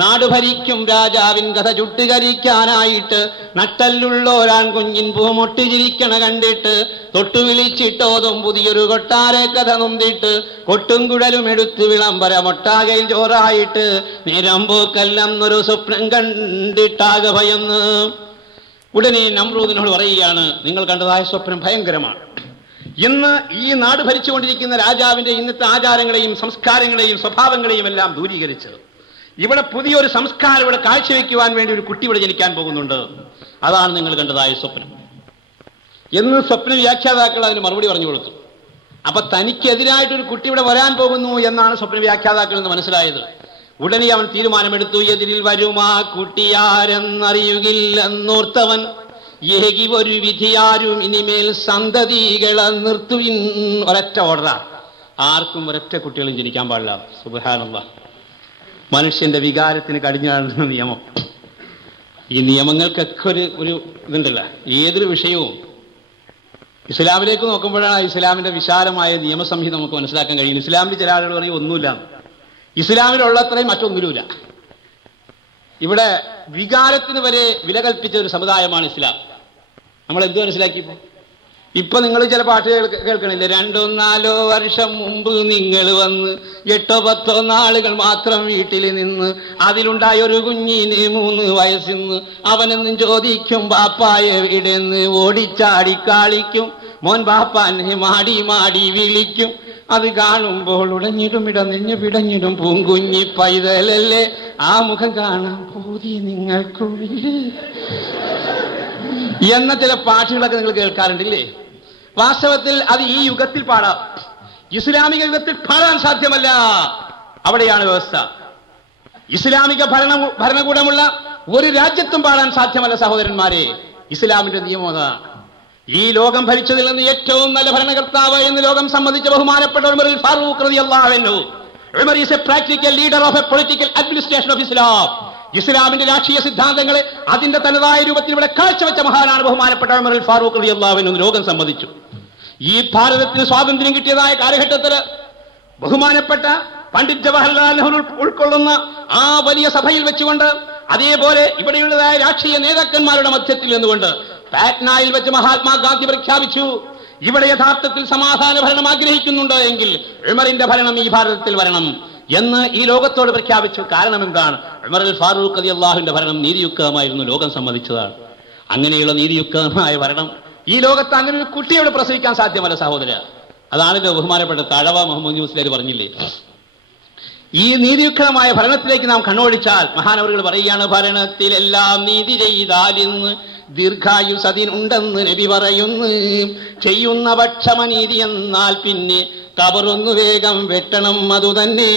നാടുഭരിക്കും രാജാവിൻ കഥ ചുട്ടുകരിക്കാനായിട്ട് നട്ടല്ലുള്ളോരാൻ കുഞ്ഞിൻ പൂമൊട്ടി ചിരിക്കണ കണ്ടിട്ട് തൊട്ടു വിളിച്ചിട്ടോതും പുതിയൊരു കൊട്ടാരെ കഥ നൊന്തിട്ട് കൊട്ടും കുഴലും എടുത്ത് വിളംബരമൊട്ടാകയിൽ ചോറായിട്ട് നേരം പോക്കല്ലെന്നൊരു സ്വപ്നം കണ്ടിട്ടാകെ ഭയന്ന്. ഉടനെ നമ്രൂദിനോട് പറയുകയാണ്, നിങ്ങൾ കണ്ടതായ സ്വപ്നം ഭയങ്കരമാണ്. ഇന്ന് ഈ നാട് ഭരിച്ചുകൊണ്ടിരിക്കുന്ന രാജാവിന്റെ ഇന്നത്തെ ആചാരങ്ങളെയും സംസ്കാരങ്ങളെയും സ്വഭാവങ്ങളെയും എല്ലാം ദൂരീകരിച്ച് ഇവിടെ പുതിയൊരു സംസ്കാരം ഇവിടെ കാഴ്ചവെക്കുവാൻ വേണ്ടി ഒരു കുട്ടി ഇവിടെ ജനിക്കാൻ പോകുന്നുണ്ട്. അതാണ് നിങ്ങൾ കണ്ടതായ സ്വപ്നം എന്ന് സ്വപ്ന വ്യാഖ്യാതാക്കൾ അതിന് മറുപടി പറഞ്ഞു കൊടുത്തു. അപ്പൊ തനിക്കെതിരായിട്ടൊരു കുട്ടി ഇവിടെ വരാൻ പോകുന്നു എന്നാണ് സ്വപ്ന വ്യാഖ്യാതാക്കൾ എന്ന് മനസ്സിലായത്. ഉടനെ അവൻ തീരുമാനമെടുത്തു, എതിരിൽ വരുമാ കുട്ടിയാരെന്നറിയുകില്ലെന്നോർത്തവൻ ഏകി ഒരു വിധിയാരും ഇനിമേൽ സന്തതികളെ നിർത്തുവിൻ. ഒരൊറ്റ ഓർഡറാ, ആർക്കും ഒരൊറ്റ കുട്ടികളും ജനിക്കാൻ പാടില്ല. സുബ്ഹാനല്ലാഹ്, മനുഷ്യന്റെ വികാരത്തിന് കടിഞ്ഞാടുന്ന നിയമം. ഈ നിയമങ്ങൾക്കൊക്കെ ഒരു ഇതുണ്ടല്ല. ഏതൊരു വിഷയവും ഇസ്ലാമിലേക്ക് നോക്കുമ്പോഴാണ് ഇസ്ലാമിന്റെ വിശാലമായ നിയമസംഹിത നമുക്ക് മനസ്സിലാക്കാൻ കഴിയും. ഇസ്ലാമിൽ ചില ആളുകൾ പറയും ഒന്നുമില്ല, ഇസ്ലാമിലുള്ളത്രയും മറ്റൊന്നുമില്ല. ഇവിടെ വികാരത്തിന് വരെ വില കൽപ്പിച്ച ഒരു സമുദായമാണ് ഇസ്ലാം. നമ്മൾ എന്ത് മനസ്സിലാക്കിയപ്പോ ഇപ്പൊ നിങ്ങൾ ചില പാട്ടുകൾ കേൾക്കണില്ലേ? 2-4 വർഷം മുമ്പ് നിങ്ങൾ വന്ന് 8-10 നാളുകൾ മാത്രം വീട്ടിൽ നിന്ന് അതിലുണ്ടായ ഒരു കുഞ്ഞിന് 3 വയസ്സിന്ന് അവനെന്നും ചോദിക്കും ബാപ്പായ എവിടെന്ന് ഓടിച്ചാടി കളിക്കും മോൻ ബാപ്പാനെ മാടി മാടി വിളിക്കും. അത് കാണുമ്പോൾ ഉടഞ്ഞിടും ഇടനെഞ്ഞു പിടഞ്ഞിടും പൂങ്കുഞ്ഞി പൈതലല്ലേ ആ മുഖം കാണാൻ പൂതി നിങ്ങൾക്കുള്ളിൽ എന്ന ചില പാട്ടുകളൊക്കെ നിങ്ങൾ കേൾക്കാറുണ്ടല്ലേ? വാസ്തവത്തിൽ അത് ഈ യുഗത്തിൽ പാടാം, ഇസ്ലാമിക യുഗത്തിൽ പാടാൻ സാധ്യമല്ല. അവിടെയാണ് വ്യവസ്ഥ. ഇസ്ലാമിക ഭരണകൂടമുള്ള ഒരു രാജ്യത്തും പാടാൻ സാധ്യമല്ല സഹോദരന്മാരെ. ഇസ്ലാമിന്റെ നിയമം അതാണ്. ഈ ലോകം ഭരിച്ചതിൽ നിന്ന് ഏറ്റവും നല്ല ഭരണകർത്താവ് എന്ന് ലോകം സംബന്ധിച്ച ബഹുമാനപ്പെട്ട ഉമർ ഫാറൂഖ് റളിയല്ലാഹു അൻഹു. Umar is A practical leader of A political administration of Islam. ഇസ്ലാമിന്റെ രാഷ്ട്രീയ സിദ്ധാന്തങ്ങളെ അതിന്റെ തനതായ രൂപത്തിൽ ഇവിടെ കാഴ്ചവെച്ച മഹാനാണ് ബഹുമാനപ്പെട്ട ഉമർ ഫാറൂഖ് റളിയല്ലാഹു അൻഹു. ലോകം സംബന്ധിച്ചു ഈ ഭാരതത്തിന് സ്വാതന്ത്ര്യം കിട്ടിയതായ കാലഘട്ടത്തില് ബഹുമാനപ്പെട്ട പണ്ഡിറ്റ് ജവഹർലാൽ നെഹ്റു ഉൾക്കൊള്ളുന്ന ആ വലിയ സഭയിൽ വെച്ചുകൊണ്ട്, അതേപോലെ ഇവിടെയുള്ളതായ രാഷ്ട്രീയ നേതാക്കന്മാരുടെ മധ്യത്തിൽ നിന്നുകൊണ്ട് പാറ്റ്നയിൽ വെച്ച് മഹാത്മാഗാന്ധി പ്രഖ്യാപിച്ചു, ഇവിടെ യഥാർത്ഥത്തിൽ സമാധാന ഭരണം ആഗ്രഹിക്കുന്നുണ്ട് എങ്കിൽ ഉമറിന്റെ ഭരണം ഈ ഭാരതത്തിൽ വരണം എന്ന് ഈ ലോകത്തോട് പ്രഖ്യാപിച്ചു. കാരണം എന്താണ്? ഉമർ ഫാറൂഖ് റളിയല്ലാഹുവിന്റെ ഭരണം നീതിയുക്തമായിരുന്നു, ലോകം സമ്മതിച്ചതാണ്. അങ്ങനെയുള്ള നീതിയുക്തമായ ഭരണം ഈ ലോകത്ത് അങ്ങനെ ഒരു കുട്ടിയോട് പ്രസവിക്കാൻ സാധ്യമല്ല സഹോദര. അതാണല്ലോ ബഹുമാനപ്പെട്ട തഴവ മുഹമ്മദ് മുസ്ലിയാർ പറഞ്ഞില്ലേ, ഈ നീതിയുക്തമായ ഭരണത്തിലേക്ക് നാം കണ്ണോടിച്ചാൽ മഹാനവറുകൾ പറയുകയാണ്, ഭരണത്തിലെല്ലാം നീതി ചെയ്താൽ ഇന്ന് ദീർഘായുസതിനുണ്ടെന്ന് നബി പറയുന്നു. ചെയ്യുന്ന പക്ഷമനീതി എന്നാൽ പിന്നെ കബറൊന്നു വേഗം വെട്ടണം അതുതന്നെ.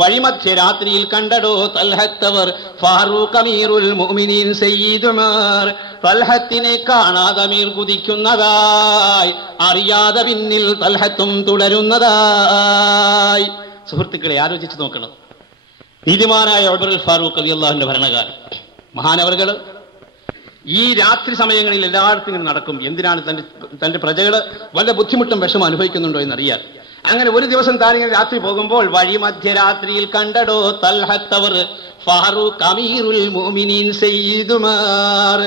വഴിമധ്യ രാത്രിയിൽ കണ്ടടോ തൽഹത്തവർ ഫാറൂഖ് അമീറുൽ മുഅ്മിനീൻ സയ്യിദ് ഉമർ. തൽഹത്തിനെ കാണാതെ അമീർ കുതിക്കുന്നതായി, അറിയാതെ പിന്നിൽ തൽഹത്തും തുടരുന്നതായി. സുഹൃത്തുക്കളെ, ആലോചിച്ച് നോക്കണം. നീതിമാനായ ഉമർ ഫാറൂഖ് റളിയല്ലാഹുവിന്റെ ഭരണകാലം മഹാനവറുകൾ ഈ രാത്രി സമയങ്ങളിൽ എല്ലായിടത്തും ഇങ്ങനെ നടക്കും. എന്തിനാണ്? തന്റെ പ്രജകൾ വല്ല ബുദ്ധിമുട്ടും വിഷമം അനുഭവിക്കുന്നുണ്ടോ എന്നറിയാൻ. അങ്ങനെ ഒരു ദിവസം താനിങ്ങനെ രാത്രി പോകുമ്പോൾ വഴി മധ്യരാത്രിയിൽ കണ്ടടോ തൽഹത്തവർ ഫാറൂഖ് അമീറുൽ മുഅ്മിനീൻ സയ്യിദ് ഉമർ.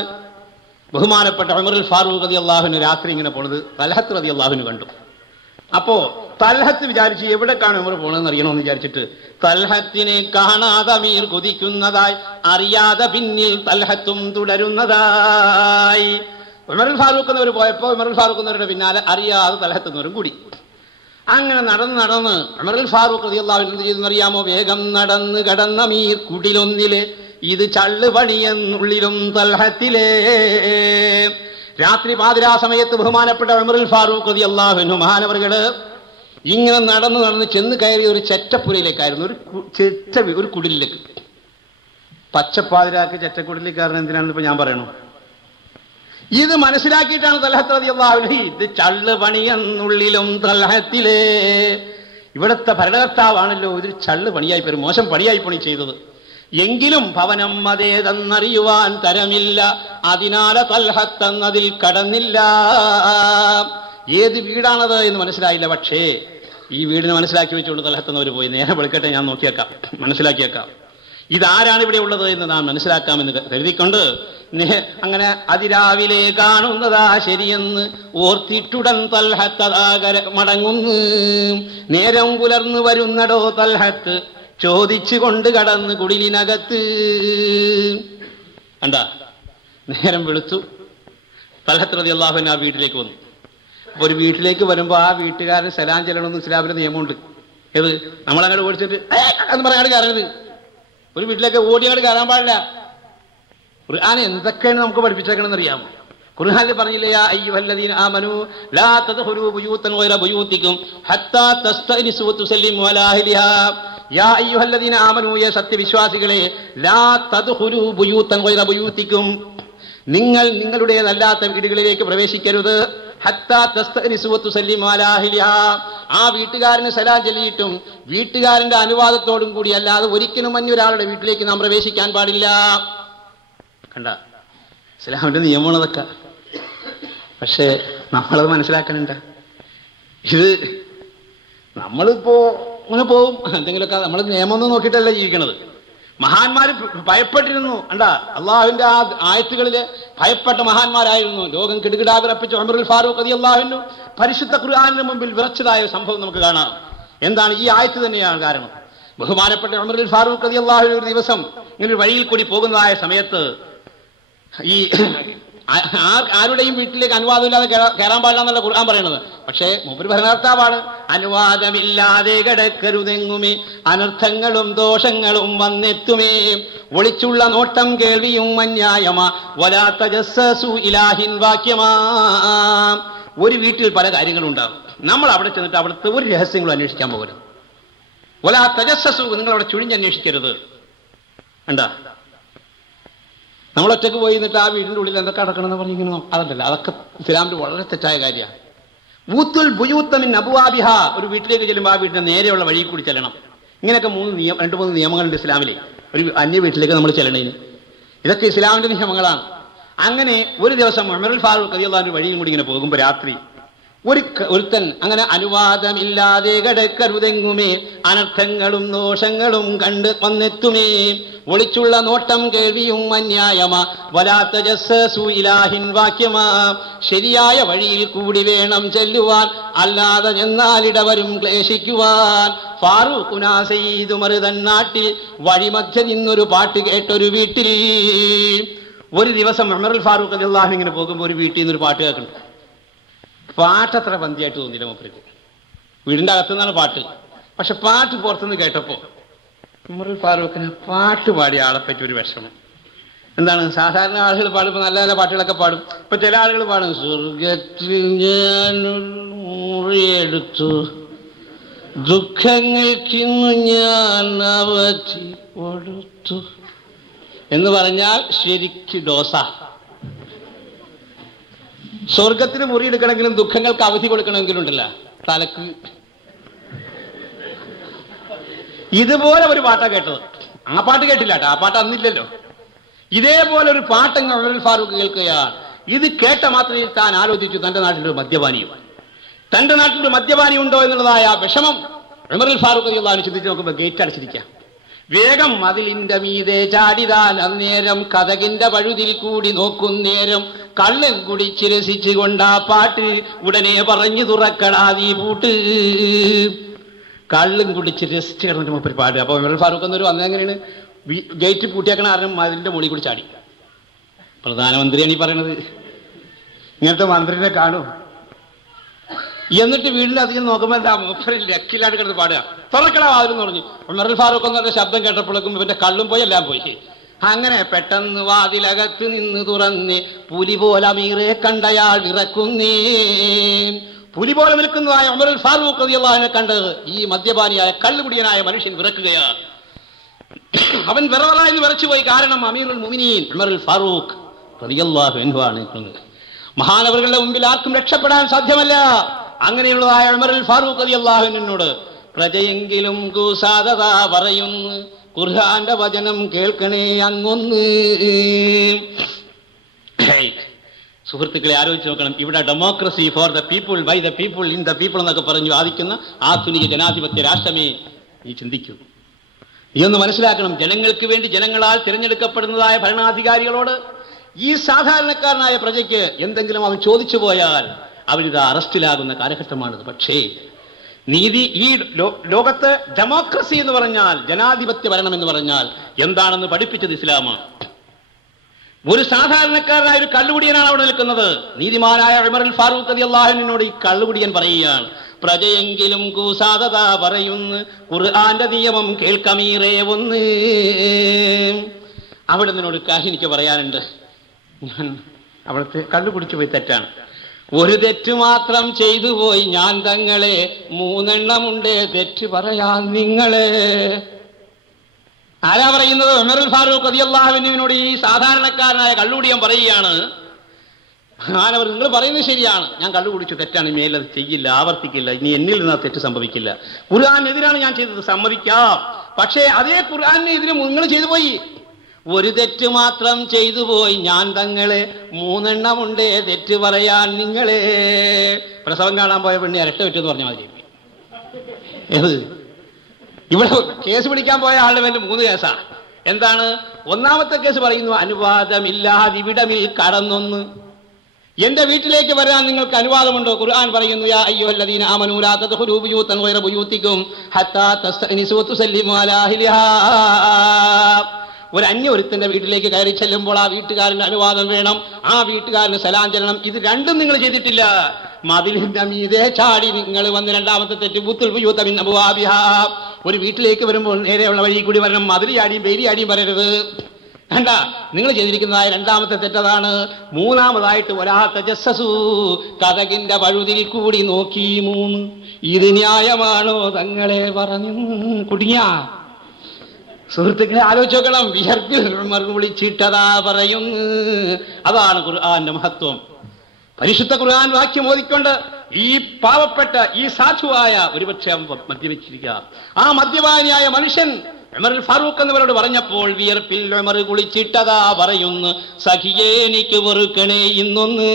ബഹുമാനപ്പെട്ട ഉമർ ഫാറൂഖ് റളിയല്ലാഹുവിന് രാത്രി ഇങ്ങനെ പോണത് തൽഹത്ത് റളിയല്ലാഹുവിന് കണ്ടു. അപ്പോ തൽഹത്ത് വിചാരിച്ച് എവിടേക്കാണ് ഉമർ പോണെന്ന് അറിയണമെന്ന് വിചാരിച്ചിട്ട് തൽഹത്തിനെ കാണാതെ അമീർ കുതിക്കുന്നതായി, അറിയാതെ പിന്നിൽ തൽഹത്തും തുടരുന്നതായി. ഉമർ ഫാറൂഖ് എന്നവർ പോയപ്പോ ഉമർ ഫാറൂഖ് എന്നവരുടെ പിന്നാലെ അറിയാതെ തൽഹത്ത് എന്നവരും കൂടി. അങ്ങനെ നടന്ന് ഉമർ ഫാറൂഖ് റളിയല്ലാഹു അൻഹു എന്ത് ചെയ്തെന്നറിയാമോ? വേഗം നടന്ന് കടന്ന അമീർ കുടിലൊന്നിലെ ഇത് ചള്ളു പണിയെന്നുള്ളിലും തൽഹത്തിലെ. രാത്രി പാതിരാ സമയത്ത് ബഹുമാനപ്പെട്ട ഉമർ ഫാറൂഖ് റളിയല്ലാഹു അൻഹു മഹാനവറുകള് ഇങ്ങനെ നടന്ന് ചെന്ന് കയറിയ ഒരു ചെറ്റപ്പുരയിലേക്കായിരുന്നു, ഒരു കുടിലേക്ക്. പച്ചപ്പാതിരാക്ക് ചെറ്റക്കുടിലേക്ക് കയറുന്നത് എന്തിനാണെന്ന് ഇപ്പൊ ഞാൻ പറയണു. ഇത് മനസ്സിലാക്കിയിട്ടാണ് തൽഹത്ത് റളിയല്ലാഹു അൻഹു ഇത് ചള്ളു പണിയെന്നുള്ളിലും തൽഹത്തിലെ. ഇവിടുത്തെ ഭരണകർത്താവാണല്ലോ ഇതൊരു ചള്ളു പണിയായി പോയി, മോശം പണിയായി പണി ചെയ്തത്. എങ്കിലും ഭവനം അതേതെന്നറിയുവാൻ തരമില്ല, അതിനാലെ തൽഹത്തെന്നതിൽ കടന്നില്ല. ഏത് വീടാണത് എന്ന് മനസ്സിലായില്ല. പക്ഷേ ഈ വീടിനെ മനസ്സിലാക്കി വെച്ചുകൊണ്ട് തൽഹത്തെന്നവർ പോയി. നേരെ വെളുക്കട്ടെ, ഞാൻ നോക്കിയേക്കാം, മനസ്സിലാക്കിയേക്കാം ഇതാരാണ് ഇവിടെ ഉള്ളത് എന്ന് നാം മനസ്സിലാക്കാമെന്ന് കരുതിക്കൊണ്ട് അങ്ങനെ അതിരാവിലെ കാണുന്നതാ ശരിയെന്ന് ഓർത്തിട്ടുടൻ തൽഹത്ത് മടങ്ങുന്നു. നേരം പുലർന്നു വരുന്നടോ തൽഹത്ത് ചോദിച്ചുകൊണ്ട് കടന്ന് കുടിലിനകത്ത്. കണ്ട, നേരം വെളുത്തു. തൽഹത്ത് റളിയല്ലാഹു അൻഹു ആ വീട്ടിലേക്ക് വന്നു. അപ്പൊ ഒരു വീട്ടിലേക്ക് വരുമ്പോ ആ വീട്ടുകാരൻ സലാം ചെല്ലണമെന്ന് ഇസ്ലാമിന്റെ നിയമമുണ്ട്. ഏത്? നമ്മളങ്ങനെ ഓടിച്ചിട്ട് എന്ന് പറയാണ്ട് കയറരുത്. ഒരു വീട്ടിലേക്ക് ഓടിയാണ്ട് കയറാൻ പാടില്ല. ഖുർആൻ എന്തൊക്കെയാണ് നമുക്ക് പഠിപ്പിച്ചേക്കണമെന്ന് അറിയാമോ? ഖുർആനിൽ പറഞ്ഞില്ലേ, യാ അയ്യുഹല്ലദീന ആമനൂ ലാ തദ്ഖുലൂ ബുയൂതൻ ഗൈറ ബുയൂതികും ഹത്താ തസ്തഅനിസു വതുസല്ലിമു അലാ അഹ്ലിഹാ. യാ അയ്യുഹല്ലദീന ആമനൂ, യ സത്യവിശ്വാസികളെ, ലാ തദ്ഖുലൂ ബുയൂതൻ ഗൈറ ബുയൂതികും, നിങ്ങൾ നിങ്ങളുടേതല്ലാത്ത വീടുകളിലേക്ക് പ്രവേശിക്കരുത്. ഹത്താ തസ്തഅനിസു വതുസല്ലിമു അലാ അഹ്ലിഹാ, ആ വീട്ടുകാരന് സലാം ചൊല്ലിയിട്ടും വീട്ടുകാരന്റെ അനുവാദത്തോടും കൂടി അല്ലാതെ ഒരിക്കലും മറ്റൊരാളുടെ വീട്ടിലേക്ക് നാം പ്രവേശിക്കാൻ പാടില്ല. കണ്ട, ഇസ്ലാമിന്റെ നിയമമാണതൊക്കെ. പക്ഷേ നമ്മളത് മനസ്സിലാക്കാനുണ്ട്. ഇത് നമ്മളിപ്പോ അങ്ങനെ പോവും, എന്തെങ്കിലുമൊക്കെ നമ്മൾ നിയമമൊന്നും നോക്കിയിട്ടല്ല ജീവിക്കണത്. മഹാന്മാര് ഭയപ്പെട്ടിരുന്നു. കണ്ടാ, അള്ളാഹുവിന്റെ ആ ആയത്തുകളില് ഭയപ്പെട്ട മഹാന്മാരായിരുന്നു. ലോകം കിടുകിടാ വിറപ്പിച്ച ഉമറുൽ ഫാറൂഖ് റളിയല്ലാഹു അൻഹു പരിശുദ്ധ ഖുർആനിന് മുമ്പിൽ വിറച്ചതായ സംഭവം നമുക്ക് കാണാം. എന്താണ്? ഈ ആയത്ത് തന്നെയാണ് കാരണം. ബഹുമാനപ്പെട്ട ഉമറുൽ ഫാറൂഖ് റളിയല്ലാഹു അൻഹു ഒരു ദിവസം ഇങ്ങനെ ഒരു വഴിയിൽ കൂടി പോകുന്നതായ സമയത്ത് ഈ ആരുടെയും വീട്ടിലേക്ക് അനുവാദമില്ലാതെ കയറാൻ പാടില്ല എന്നല്ല ഖുർആൻ പറയണത്. പക്ഷേ മൂപ്പര് ഭരണകർത്താവാണ്. അനുവാദമില്ലാതെ കിടക്കരുതെങ്ങുമേ, അനർത്ഥങ്ങളും ദോഷങ്ങളും വന്നെത്തുമേ, ഒളിച്ചുള്ള നോട്ടം കേൾവിയും അന്യായമാ, വലാ തജസ്സസു ഇലാഹിൻ വാക്യമാ. ഒരു വീട്ടിൽ പല കാര്യങ്ങളും ഉണ്ടാകും. നമ്മൾ അവിടെ ചെന്നിട്ട് അവിടുത്തെ ഒരു രഹസ്യങ്ങളും അന്വേഷിക്കാൻ പോകരുത്. വലാ തജസ്സസു, നിങ്ങൾ അവിടെ ചുഴിഞ്ഞന്വേഷിക്കരുത്. കണ്ടാ, നമ്മളൊറ്റക്ക് പോയി എന്നിട്ട് ആ വീടിന്റെ ഉള്ളിൽ എന്തൊക്കെ നടക്കണമെന്ന് പറഞ്ഞിരിക്കുന്നു. അതല്ല, അതൊക്കെ ഇസ്ലാമിൽ വളരെ തെറ്റായ കാര്യമാണ്. ഊത്തുൽ ബുയൂത്ത മിൻ അബ്വാബിഹ, ഒരു വീട്ടിലേക്ക് ചെല്ലുമ്പോൾ ആ വീട്ടിന്റെ നേരെയുള്ള വഴിയിൽ കൂടി ചെല്ലണം. ഇങ്ങനെയൊക്കെ 2-3 നിയമങ്ങളുണ്ട് ഇസ്ലാമിൽ. ഒരു അന്യ വീട്ടിലേക്ക് നമ്മൾ ചെല്ലണേന്. ഇതൊക്കെ ഇസ്ലാമിന്റെ നിയമങ്ങളാണ്. അങ്ങനെ ഒരു ദിവസം ഉമറുൽ ഫാറൂഖ് റളിയല്ലാഹു അൻഹു വഴിയും കൂടി ഇങ്ങനെ പോകുമ്പോൾ രാത്രി ഒരുത്തൻ അങ്ങനെ അനുവാദമില്ലാതെ കിടക്കരുതെങ്ങുമേ, അനർത്ഥങ്ങളും ദോഷങ്ങളും കണ്ട് വന്നെത്തുമേ, ഒളിച്ചുള്ള നോട്ടം കേൾവിയും അന്യായമാ, വലാ തജസ്സസു ഇലാഹിൻ വാക്യമാ. ശരിയായ വഴിയിൽ കൂടി വേണം ചെല്ലുവാൻ, അല്ലാതെ ചെന്നാലിടവരും ക്ലേശിക്കുവാൻ. ഫാറൂഖുനാ സയ്യിദ് ഉമർ തൻ നാട്ടിൽ വഴിമധ്യ നിന്നൊരു പാട്ട് കേട്ടൊരു വീട്ടിൽ. ഒരു ദിവസം ഉമറുൽ ഫാറൂഖ് റളിയല്ലാഹു അൻഹു ഇങ്ങനെ പോകുമ്പോൾ ഒരു വീട്ടിൽ നിന്നൊരു പാട്ട് കേൾക്കുന്നു. പാട്ടത്ര പന്തിയായിട്ട് തോന്നിയില്ല മൂപ്പർക്ക്. വീടിന്റെ അകത്തുനിന്നാണ് പാട്ട്. പക്ഷെ പാട്ട് പുറത്തുനിന്ന് കേട്ടപ്പോ ഉമറുൽ ഫാറൂഖിന് പാട്ട് പാടിയ ആളെ പറ്റി ഒരു വിഷമം. എന്താണ്? സാധാരണ ആളുകൾ പാടുമ്പോൾ നല്ല നല്ല പാട്ടുകളൊക്കെ പാടും. ഇപ്പൊ ചില ആളുകൾ പാടും, സ്വർഗത്തിൽ ഞാനൊരു മുറിയെടുത്തു, ദുഃഖങ്ങൾക്കിന്നു ഞാൻ അവധി കൊടുത്തു എന്ന് പറഞ്ഞാൽ ശരിക്ക് ഡോസ. സ്വർഗത്തിന് മുറിയെടുക്കണമെങ്കിലും ദുഃഖങ്ങൾക്ക് അവധി കൊടുക്കണമെങ്കിലും ഉണ്ടല്ല തലക്ക്. ഇതുപോലെ ഒരു പാട്ടാ കേട്ടത്. ആ പാട്ട് കേട്ടില്ല കേട്ടോ, ആ പാട്ട് അന്നില്ലല്ലോ. ഇതേപോലെ ഒരു പാട്ടങ്ങ് ഉമറുൽ ഫാറൂഖ് കേൾക്കുകയാണ്. ഇത് കേട്ട മാത്രയിൽ താൻ ആലോചിച്ചു, തന്റെ നാട്ടിലൊരു മദ്യപാനിയും, തന്റെ നാട്ടിലൊരു മദ്യപാനി ഉണ്ടോ എന്നുള്ളതായ വിഷമം ഉമറുൽ ഫാറൂഖ് റളിയല്ലാഹു അൻഹു ചിന്തിച്ച് നോക്കുമ്പോൾ ഗേറ്റ് അടച്ചിരിക്കാം. വേഗം മതിലിന്റെ മീതെ ചാടിതാൻ അന്നേരം, കതകിന്റെ പഴുതിൽ കൂടി നോക്കുന്നേരം, കള്ളൻ കുടിച്ച് രസിച്ചുകൊണ്ടാ പാട്ട്, ഉടനെ പറഞ്ഞു തുറക്കടാ നീ പൂട്ട്. കള്ളും കുടിച്ച് രസിച്ച് കിടന്നിട്ട് മൂപ്പര് പാട്ട്. അപ്പൊ ഉമറുൽ ഫാറൂഖ് എന്നൊരു അന്നെങ്ങനെയാണ് ഗേറ്റ് പൂട്ടിയാക്കണ ആരും മതിലിന്റെ മുകളിൽ കൂടി ചാടി. പ്രധാനമന്ത്രിയാണ് ഈ പറയണത്. ഇങ്ങനത്തെ മന്ത്രിനെ കാണും. എന്നിട്ട് വീട്ടിൽ അധികം നോക്കുമ്പോൾ എന്താ മൂപ്പര് ലക്കിലായിട്ട് കിടന്ന് പാടുക. തുറക്കടാ വാതിലെന്ന് പറഞ്ഞു. ഉമറുൽ ഫാറൂഖ് എന്നൊരു ശബ്ദം കേട്ടപ്പോഴേക്കും ഇവന്റെ കള്ളും പോയി എല്ലാം പോയി. അങ്ങനെ പെട്ടെന്ന് വാതിലകത്ത് നിന്ന് തുറന്ന് പുലി പോലെ അമീറെ കണ്ടയാൾ വിറക്കുന്നേ. പുലി പോലെ നിൽക്കുന്നതായ ഉമറുൽ ഫാറൂഖ് റളിയല്ലാഹു അൻഹു കണ്ട് ഈ മദ്യപാനിയായ കള്ളുകുടിയനായ മനുഷ്യൻ വിറക്കുകയാണ്. അവൻ വിറവറായി വിറച്ചുപോയി. കാരണം അമീറുൽ മുഅ്മിനീൻ ഉമറുൽ ഫാറൂഖ് റളിയല്ലാഹു അൻഹു ആണ്. മഹാനവറുകളുടെ മുമ്പിൽ ആർക്കും രക്ഷപ്പെടാൻ സാധ്യമല്ല. അങ്ങനെയുള്ളതായ ഉമറുൽ ഫാറൂഖ് റളിയല്ലാഹു അൻഹുവിനോട് പ്രജയെങ്കിലും കൂസാദത പറയുന്നു, ഖുർആന്റെ വചനം കേൾക്കണേ അങ്ങൊന്ന്. സുഹൃത്തുക്കളെ, ആലോചിച്ച് നോക്കണം. ഇവിടെ democracy for the people, by the people, in the people എന്നൊക്കെ പറഞ്ഞു വാദിക്കുന്ന ആധുനിക ജനാധിപത്യ രാഷ്ട്രമേ നീ ചിന്തിക്കൂ. നീ ഒന്ന് മനസ്സിലാക്കണം. ജനങ്ങൾക്ക് വേണ്ടി ജനങ്ങളാൽ തിരഞ്ഞെടുക്കപ്പെടുന്നതായ ഭരണാധികാരികളോട് ഈ സാധാരണക്കാരനായ പ്രജയ്ക്ക് എന്തെങ്കിലും അവൻ ചോദിച്ചു പോയാൽ അവരിത് അറസ്റ്റിലാകുന്ന കാലഘട്ടമാണിത്. പക്ഷേ നീതി, ഈ ലോകത്ത് ഡെമോക്രസി എന്ന് പറഞ്ഞാൽ, ജനാധിപത്യ ഭരണം എന്ന് പറഞ്ഞാൽ എന്താണെന്ന് പഠിപ്പിച്ചത് ഇസ്ലാമാണ്. ഒരു സാധാരണക്കാരനായ ഒരു കള്ളുകുടിയനാണ് അവിടെ നിൽക്കുന്നത്. നീതിമാനായ ഉമറുൽ ഫാറൂഖ് റളിയല്ലാഹു അൻഹുവിനോട് ഈ കള്ളുകുടിയൻ പറയുകയാണ്, പ്രജയെങ്കിലും കൂസാദത പറയുന്നു, ഖുർആന്റെ നിയമം കേൾക്കമീറേ ഒന്ന്. അവിടെ നിന്നോട് കാഹിനിക്ക് പറയാനുണ്ട്. ഞാൻ അവിടുത്തെ കള്ളു കുടിച്ചു പോയി, തെറ്റാണ്. ഒരു തെറ്റ് മാത്രം ചെയ്തു പോയി ഞാൻ തങ്ങളെ, 3 എണ്ണമുണ്ട് തെറ്റ് പറയാൻ നിങ്ങളെ. ആരാ പറയുന്നത്? ഉമറുൽ ഫാറൂഖ് റളിയല്ലാഹു അൻഹുവിനോട് ഈ സാധാരണക്കാരനായ കള്ളുകുടിയൻ പറയുകയാണ്, മഹാനവർ നിങ്ങൾ പറയുന്നത് ശരിയാണ്, ഞാൻ കള്ളു കുടിച്ചു, തെറ്റാണ്, മേലത് ചെയ്യില്ല, ആവർത്തിക്കില്ല, ഇനി എന്നിൽ നിന്ന് തെറ്റ് സംഭവിക്കില്ല. ഖുർആനെതിരാണ് ഞാൻ ചെയ്തത്, സമ്മതിക്കാം. പക്ഷേ അതേ ഖുർആനെതിരെ നിങ്ങൾ ചെയ്തു പോയി. ഒരു തെറ്റ് മാത്രം ചെയ്തു പോയി ഞാൻ തങ്ങളെ, 3 എണ്ണമുണ്ട് തെറ്റ് പറയാൻ നിങ്ങളെ. പ്രസവം കാണാൻ പോയ പെണ്ണി ഇരട്ട പറ്റെന്ന് പറഞ്ഞ മാതിരി. ഏത് ഇവിടെ കേസ് പിടിക്കാൻ പോയ ആളുടെ പേരിൽ 3 കേസാ. എന്താണ്? ഒന്നാമത്തെ കേസ് പറയുന്നു, അനുവാദമില്ലാതിവിടമിൽ കടന്നൊന്ന്. എന്റെ വീട്ടിലേക്ക് വരാൻ നിങ്ങൾക്ക് അനുവാദമുണ്ടോ? ഖുർആൻ പറയുന്നു, യാ അയ്യുഹല്ലദീന ആമനൂ ലാ തദ്ഖുലൂ ബുയൂതൻ ഗൈറ ബുയൂതികും ഹത്താ തസ്തഅനിസൂ വതുസല്ലിമൂ അലാ അഹ്ലിഹാ. ഒരു ഒരുത്തന്റെ വീട്ടിലേക്ക് കയറി ചെല്ലുമ്പോൾ ആ വീട്ടുകാരന് അനുവാദം വേണം, ആ വീട്ടുകാരന് സലാം ചെല്ലണം. ഇത് രണ്ടും നിങ്ങൾ ചെയ്തിട്ടില്ല. മതിലിന്റെ മീതെ ചാടി നിങ്ങൾ വന്ന് രണ്ടാമത്തെ തെറ്റ്, ബുത്തുൽ ബുയൂത മിൻ അബ്വാബിഹാ. ഒരു വീട്ടിലേക്ക് വരുമ്പോൾ നേരെയുള്ള വഴി കൂടി വരണം, മതിൽ ചാടിയും പേരി ചാടിയും വരരുത്. കണ്ട, നിങ്ങൾ ചെയ്തിരിക്കുന്നതായ രണ്ടാമത്തെ തെറ്റതാണ്. മൂന്നാമതായിട്ട് വലാ തജസ്സസൂ, കതകിന്റെ പഴുതിൽ കൂടി നോക്കി. 3, ഇത് ന്യായമാണോ തങ്ങളെ പറഞ്ഞു കുടുങ്ങിയ സുഹൃത്തുക്കളെ ആലോചിക്കണം. വിഹർപ്പിൽ വിളിച്ചിട്ടതാ പറയുന്നു. അതാണ് ഖുർആന്റെ മഹത്വം. പരിശുദ്ധ ഖുർആൻ വാക്യം ഓതിക്കൊണ്ട് ഈ പാവപ്പെട്ട ഈ സാധുവായ ഒരുപക്ഷെ മദ്യപിച്ചിരിക്കുക, ആ മദ്യപാനിയായ മനുഷ്യൻ ഉമറുൽ ഫാറൂഖ് എന്നിവരോട് പറഞ്ഞപ്പോൾ വിയർപ്പിൽ ഉമർ കുളിച്ചിട്ടതാ പറയുന്നു, സഖിയേ എനിക്ക് വെറുക്കണേ ഇന്നൊന്ന്,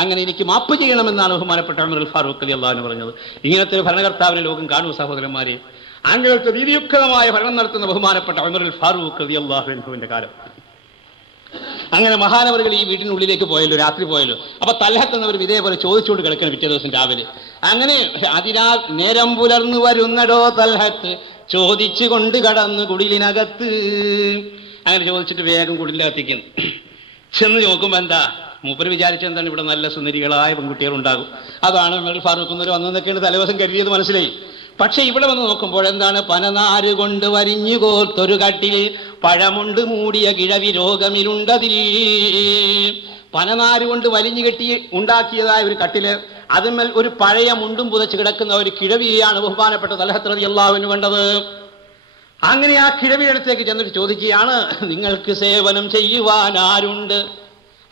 അങ്ങനെ എനിക്ക് മാപ്പ് ചെയ്യണമെന്നാണ് ബഹുമാനപ്പെട്ട ഉമറുൽ ഫാറൂഖ് റളിയല്ലാഹു അൻഹു പറഞ്ഞത്. ഇങ്ങനത്തെ ഒരു ഭരണകർത്താവിനെ ലോകം കാണൂ സഹോദരന്മാരെ. അങ്ങനത്തെ നീതിയുക്തമായ ഭരണം നടത്തുന്ന ബഹുമാനപ്പെട്ട ഉമറുൽ ഫാറൂഖ് റളിയല്ലാഹു അൻഹുവിന്റെ കാലം. അങ്ങനെ മഹാനവറുകൾ ഈ വീട്ടിനുള്ളിലേക്ക് പോയല്ലോ, രാത്രി പോയല്ലോ. അപ്പൊ തൽഹത്ത് എന്നവർ ഇതേപോലെ ചോദിച്ചുകൊണ്ട് കിടക്കണം പിറ്റേ ദിവസം രാവിലെ. അങ്ങനെ അതിനാൽ നേരം പുലർന്നു വരുന്നടോ തൽഹത്ത് ചോദിച്ചു കൊണ്ട് കടന്നു കുടിലിനകത്ത്. അങ്ങനെ ചോദിച്ചിട്ട് വേഗം കുടിലിനകത്തേക്കുന്നു. ചെന്ന് നോക്കുമ്പോ എന്താ, മൂപ്പര് വിചാരിച്ചെന്താണ്, ഇവിടെ നല്ല സുന്ദരികളായ പെൺകുട്ടികൾ ഉണ്ടാകും. അതാണ് ഉമറുൽ ഫാറൂഖ് എന്നവർ വന്നതൊക്കെയാണ് തലേദിവസം കരുതിയത്, മനസ്സിലായി. പക്ഷെ ഇവിടെ വന്ന് നോക്കുമ്പോൾ എന്താണ്, പനനാര് കൊണ്ട് വരിഞ്ഞു കോർത്തൊരു കട്ടില്, പഴമുണ്ട് മൂടിയ കിഴവി രോഗമിലുണ്ടതിൽ. പനനാര് കൊണ്ട് വലിഞ്ഞു കെട്ടി ഉണ്ടാക്കിയതായ ഒരു കട്ടില്, അതിന്മേൽ ഒരു പഴയ മുണ്ടും പുതച്ച് കിടക്കുന്ന ഒരു കിഴവിയാണ് ബഹുമാനപ്പെട്ട തൽഹത്ത് റളിയല്ലാഹു അൻഹു കണ്ടത്. അങ്ങനെ ആ കിഴവിയുടെ അടുത്തേക്ക് ചെന്നിട്ട് ചോദിക്കുകയാണ്, നിങ്ങൾക്ക് സേവനം ചെയ്യുവാൻ ആരുണ്ട്?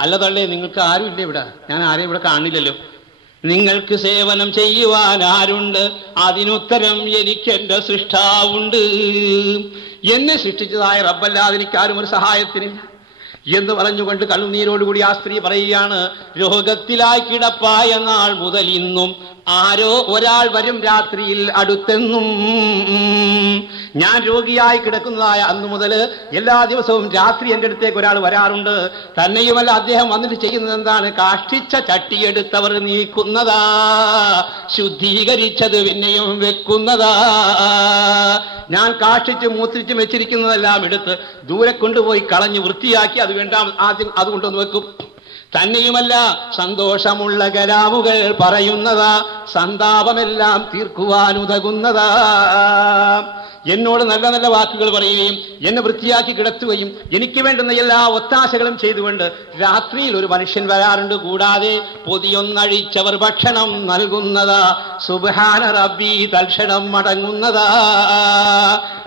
അല്ലതല്ലേ, നിങ്ങൾക്ക് ആരും ഇല്ല ഇവിടെ, ഞാൻ ആരെയും ഇവിടെ കാണില്ലല്ലോ. നിങ്ങൾക്ക് സേവനം ചെയ്യുവാൻ ആരുണ്ട്? അതിനുത്തരം എനിക്കെന്റെ സൃഷ്ടാവുണ്ട്. എന്നെ സൃഷ്ടിച്ചതായ റബ്ബല്ലാതെ എനിക്കാരും ഒരു സഹായത്തിന് എന്ന് പറഞ്ഞുകൊണ്ട് കണ്ണുനീരോടുകൂടി ആ സ്ത്രീ പറയുകയാണ്, രോഗത്തിലായി കിടപ്പായ നാൾ മുതൽ ഇന്നും ആരോ ഒരാൾ വരും രാത്രിയിൽ അടുത്തെന്നും. ഞാൻ രോഗിയായി കിടക്കുന്നതായ അന്നു മുതൽ എല്ലാ ദിവസവും രാത്രി എൻ്റെ അടുത്തേക്ക് ഒരാൾ വരാറുണ്ട്. തന്നെയുമല്ല, അദ്ദേഹം വന്നിട്ട് ചെയ്യുന്നത് എന്താണ്, കാഷ്ടിച്ച ചട്ടിയെടുത്തവർ നീക്കുന്നതാ, ശുദ്ധീകരിച്ചത് പിന്നെയും വെക്കുന്നതാ. ഞാൻ കാഷ്ടിച്ച് മൂത്രിച്ച് വെച്ചിരിക്കുന്നതെല്ലാം എടുത്ത് ദൂരെ കൊണ്ടുപോയി കളഞ്ഞ് വൃത്തിയാക്കി അത് വേണ്ട ആദ്യം അതുകൊണ്ടൊന്ന് വെക്കും. തന്നെയുമല്ല, സന്തോഷമുള്ള കലാമുകൾ പറയുന്നതാ, സന്താപമെല്ലാം തീർക്കുവാനുതകുന്നതാ. എന്നോട് നല്ല നല്ല വാക്കുകൾ പറയുകയും എന്നെ വൃത്തിയാക്കി കിടത്തുകയും എനിക്ക് വേണ്ടുന്ന എല്ലാ ഒത്താശകളും ചെയ്തുകൊണ്ട് രാത്രിയിൽ ഒരു മനുഷ്യൻ വരാറുണ്ട്. കൂടാതെ പൊതിയൊന്നഴിച്ചവർ ഭക്ഷണം നൽകുന്നതാ, സുബ്ഹാന റബ്ബി തൽക്ഷണം മടങ്ങുന്നതാ.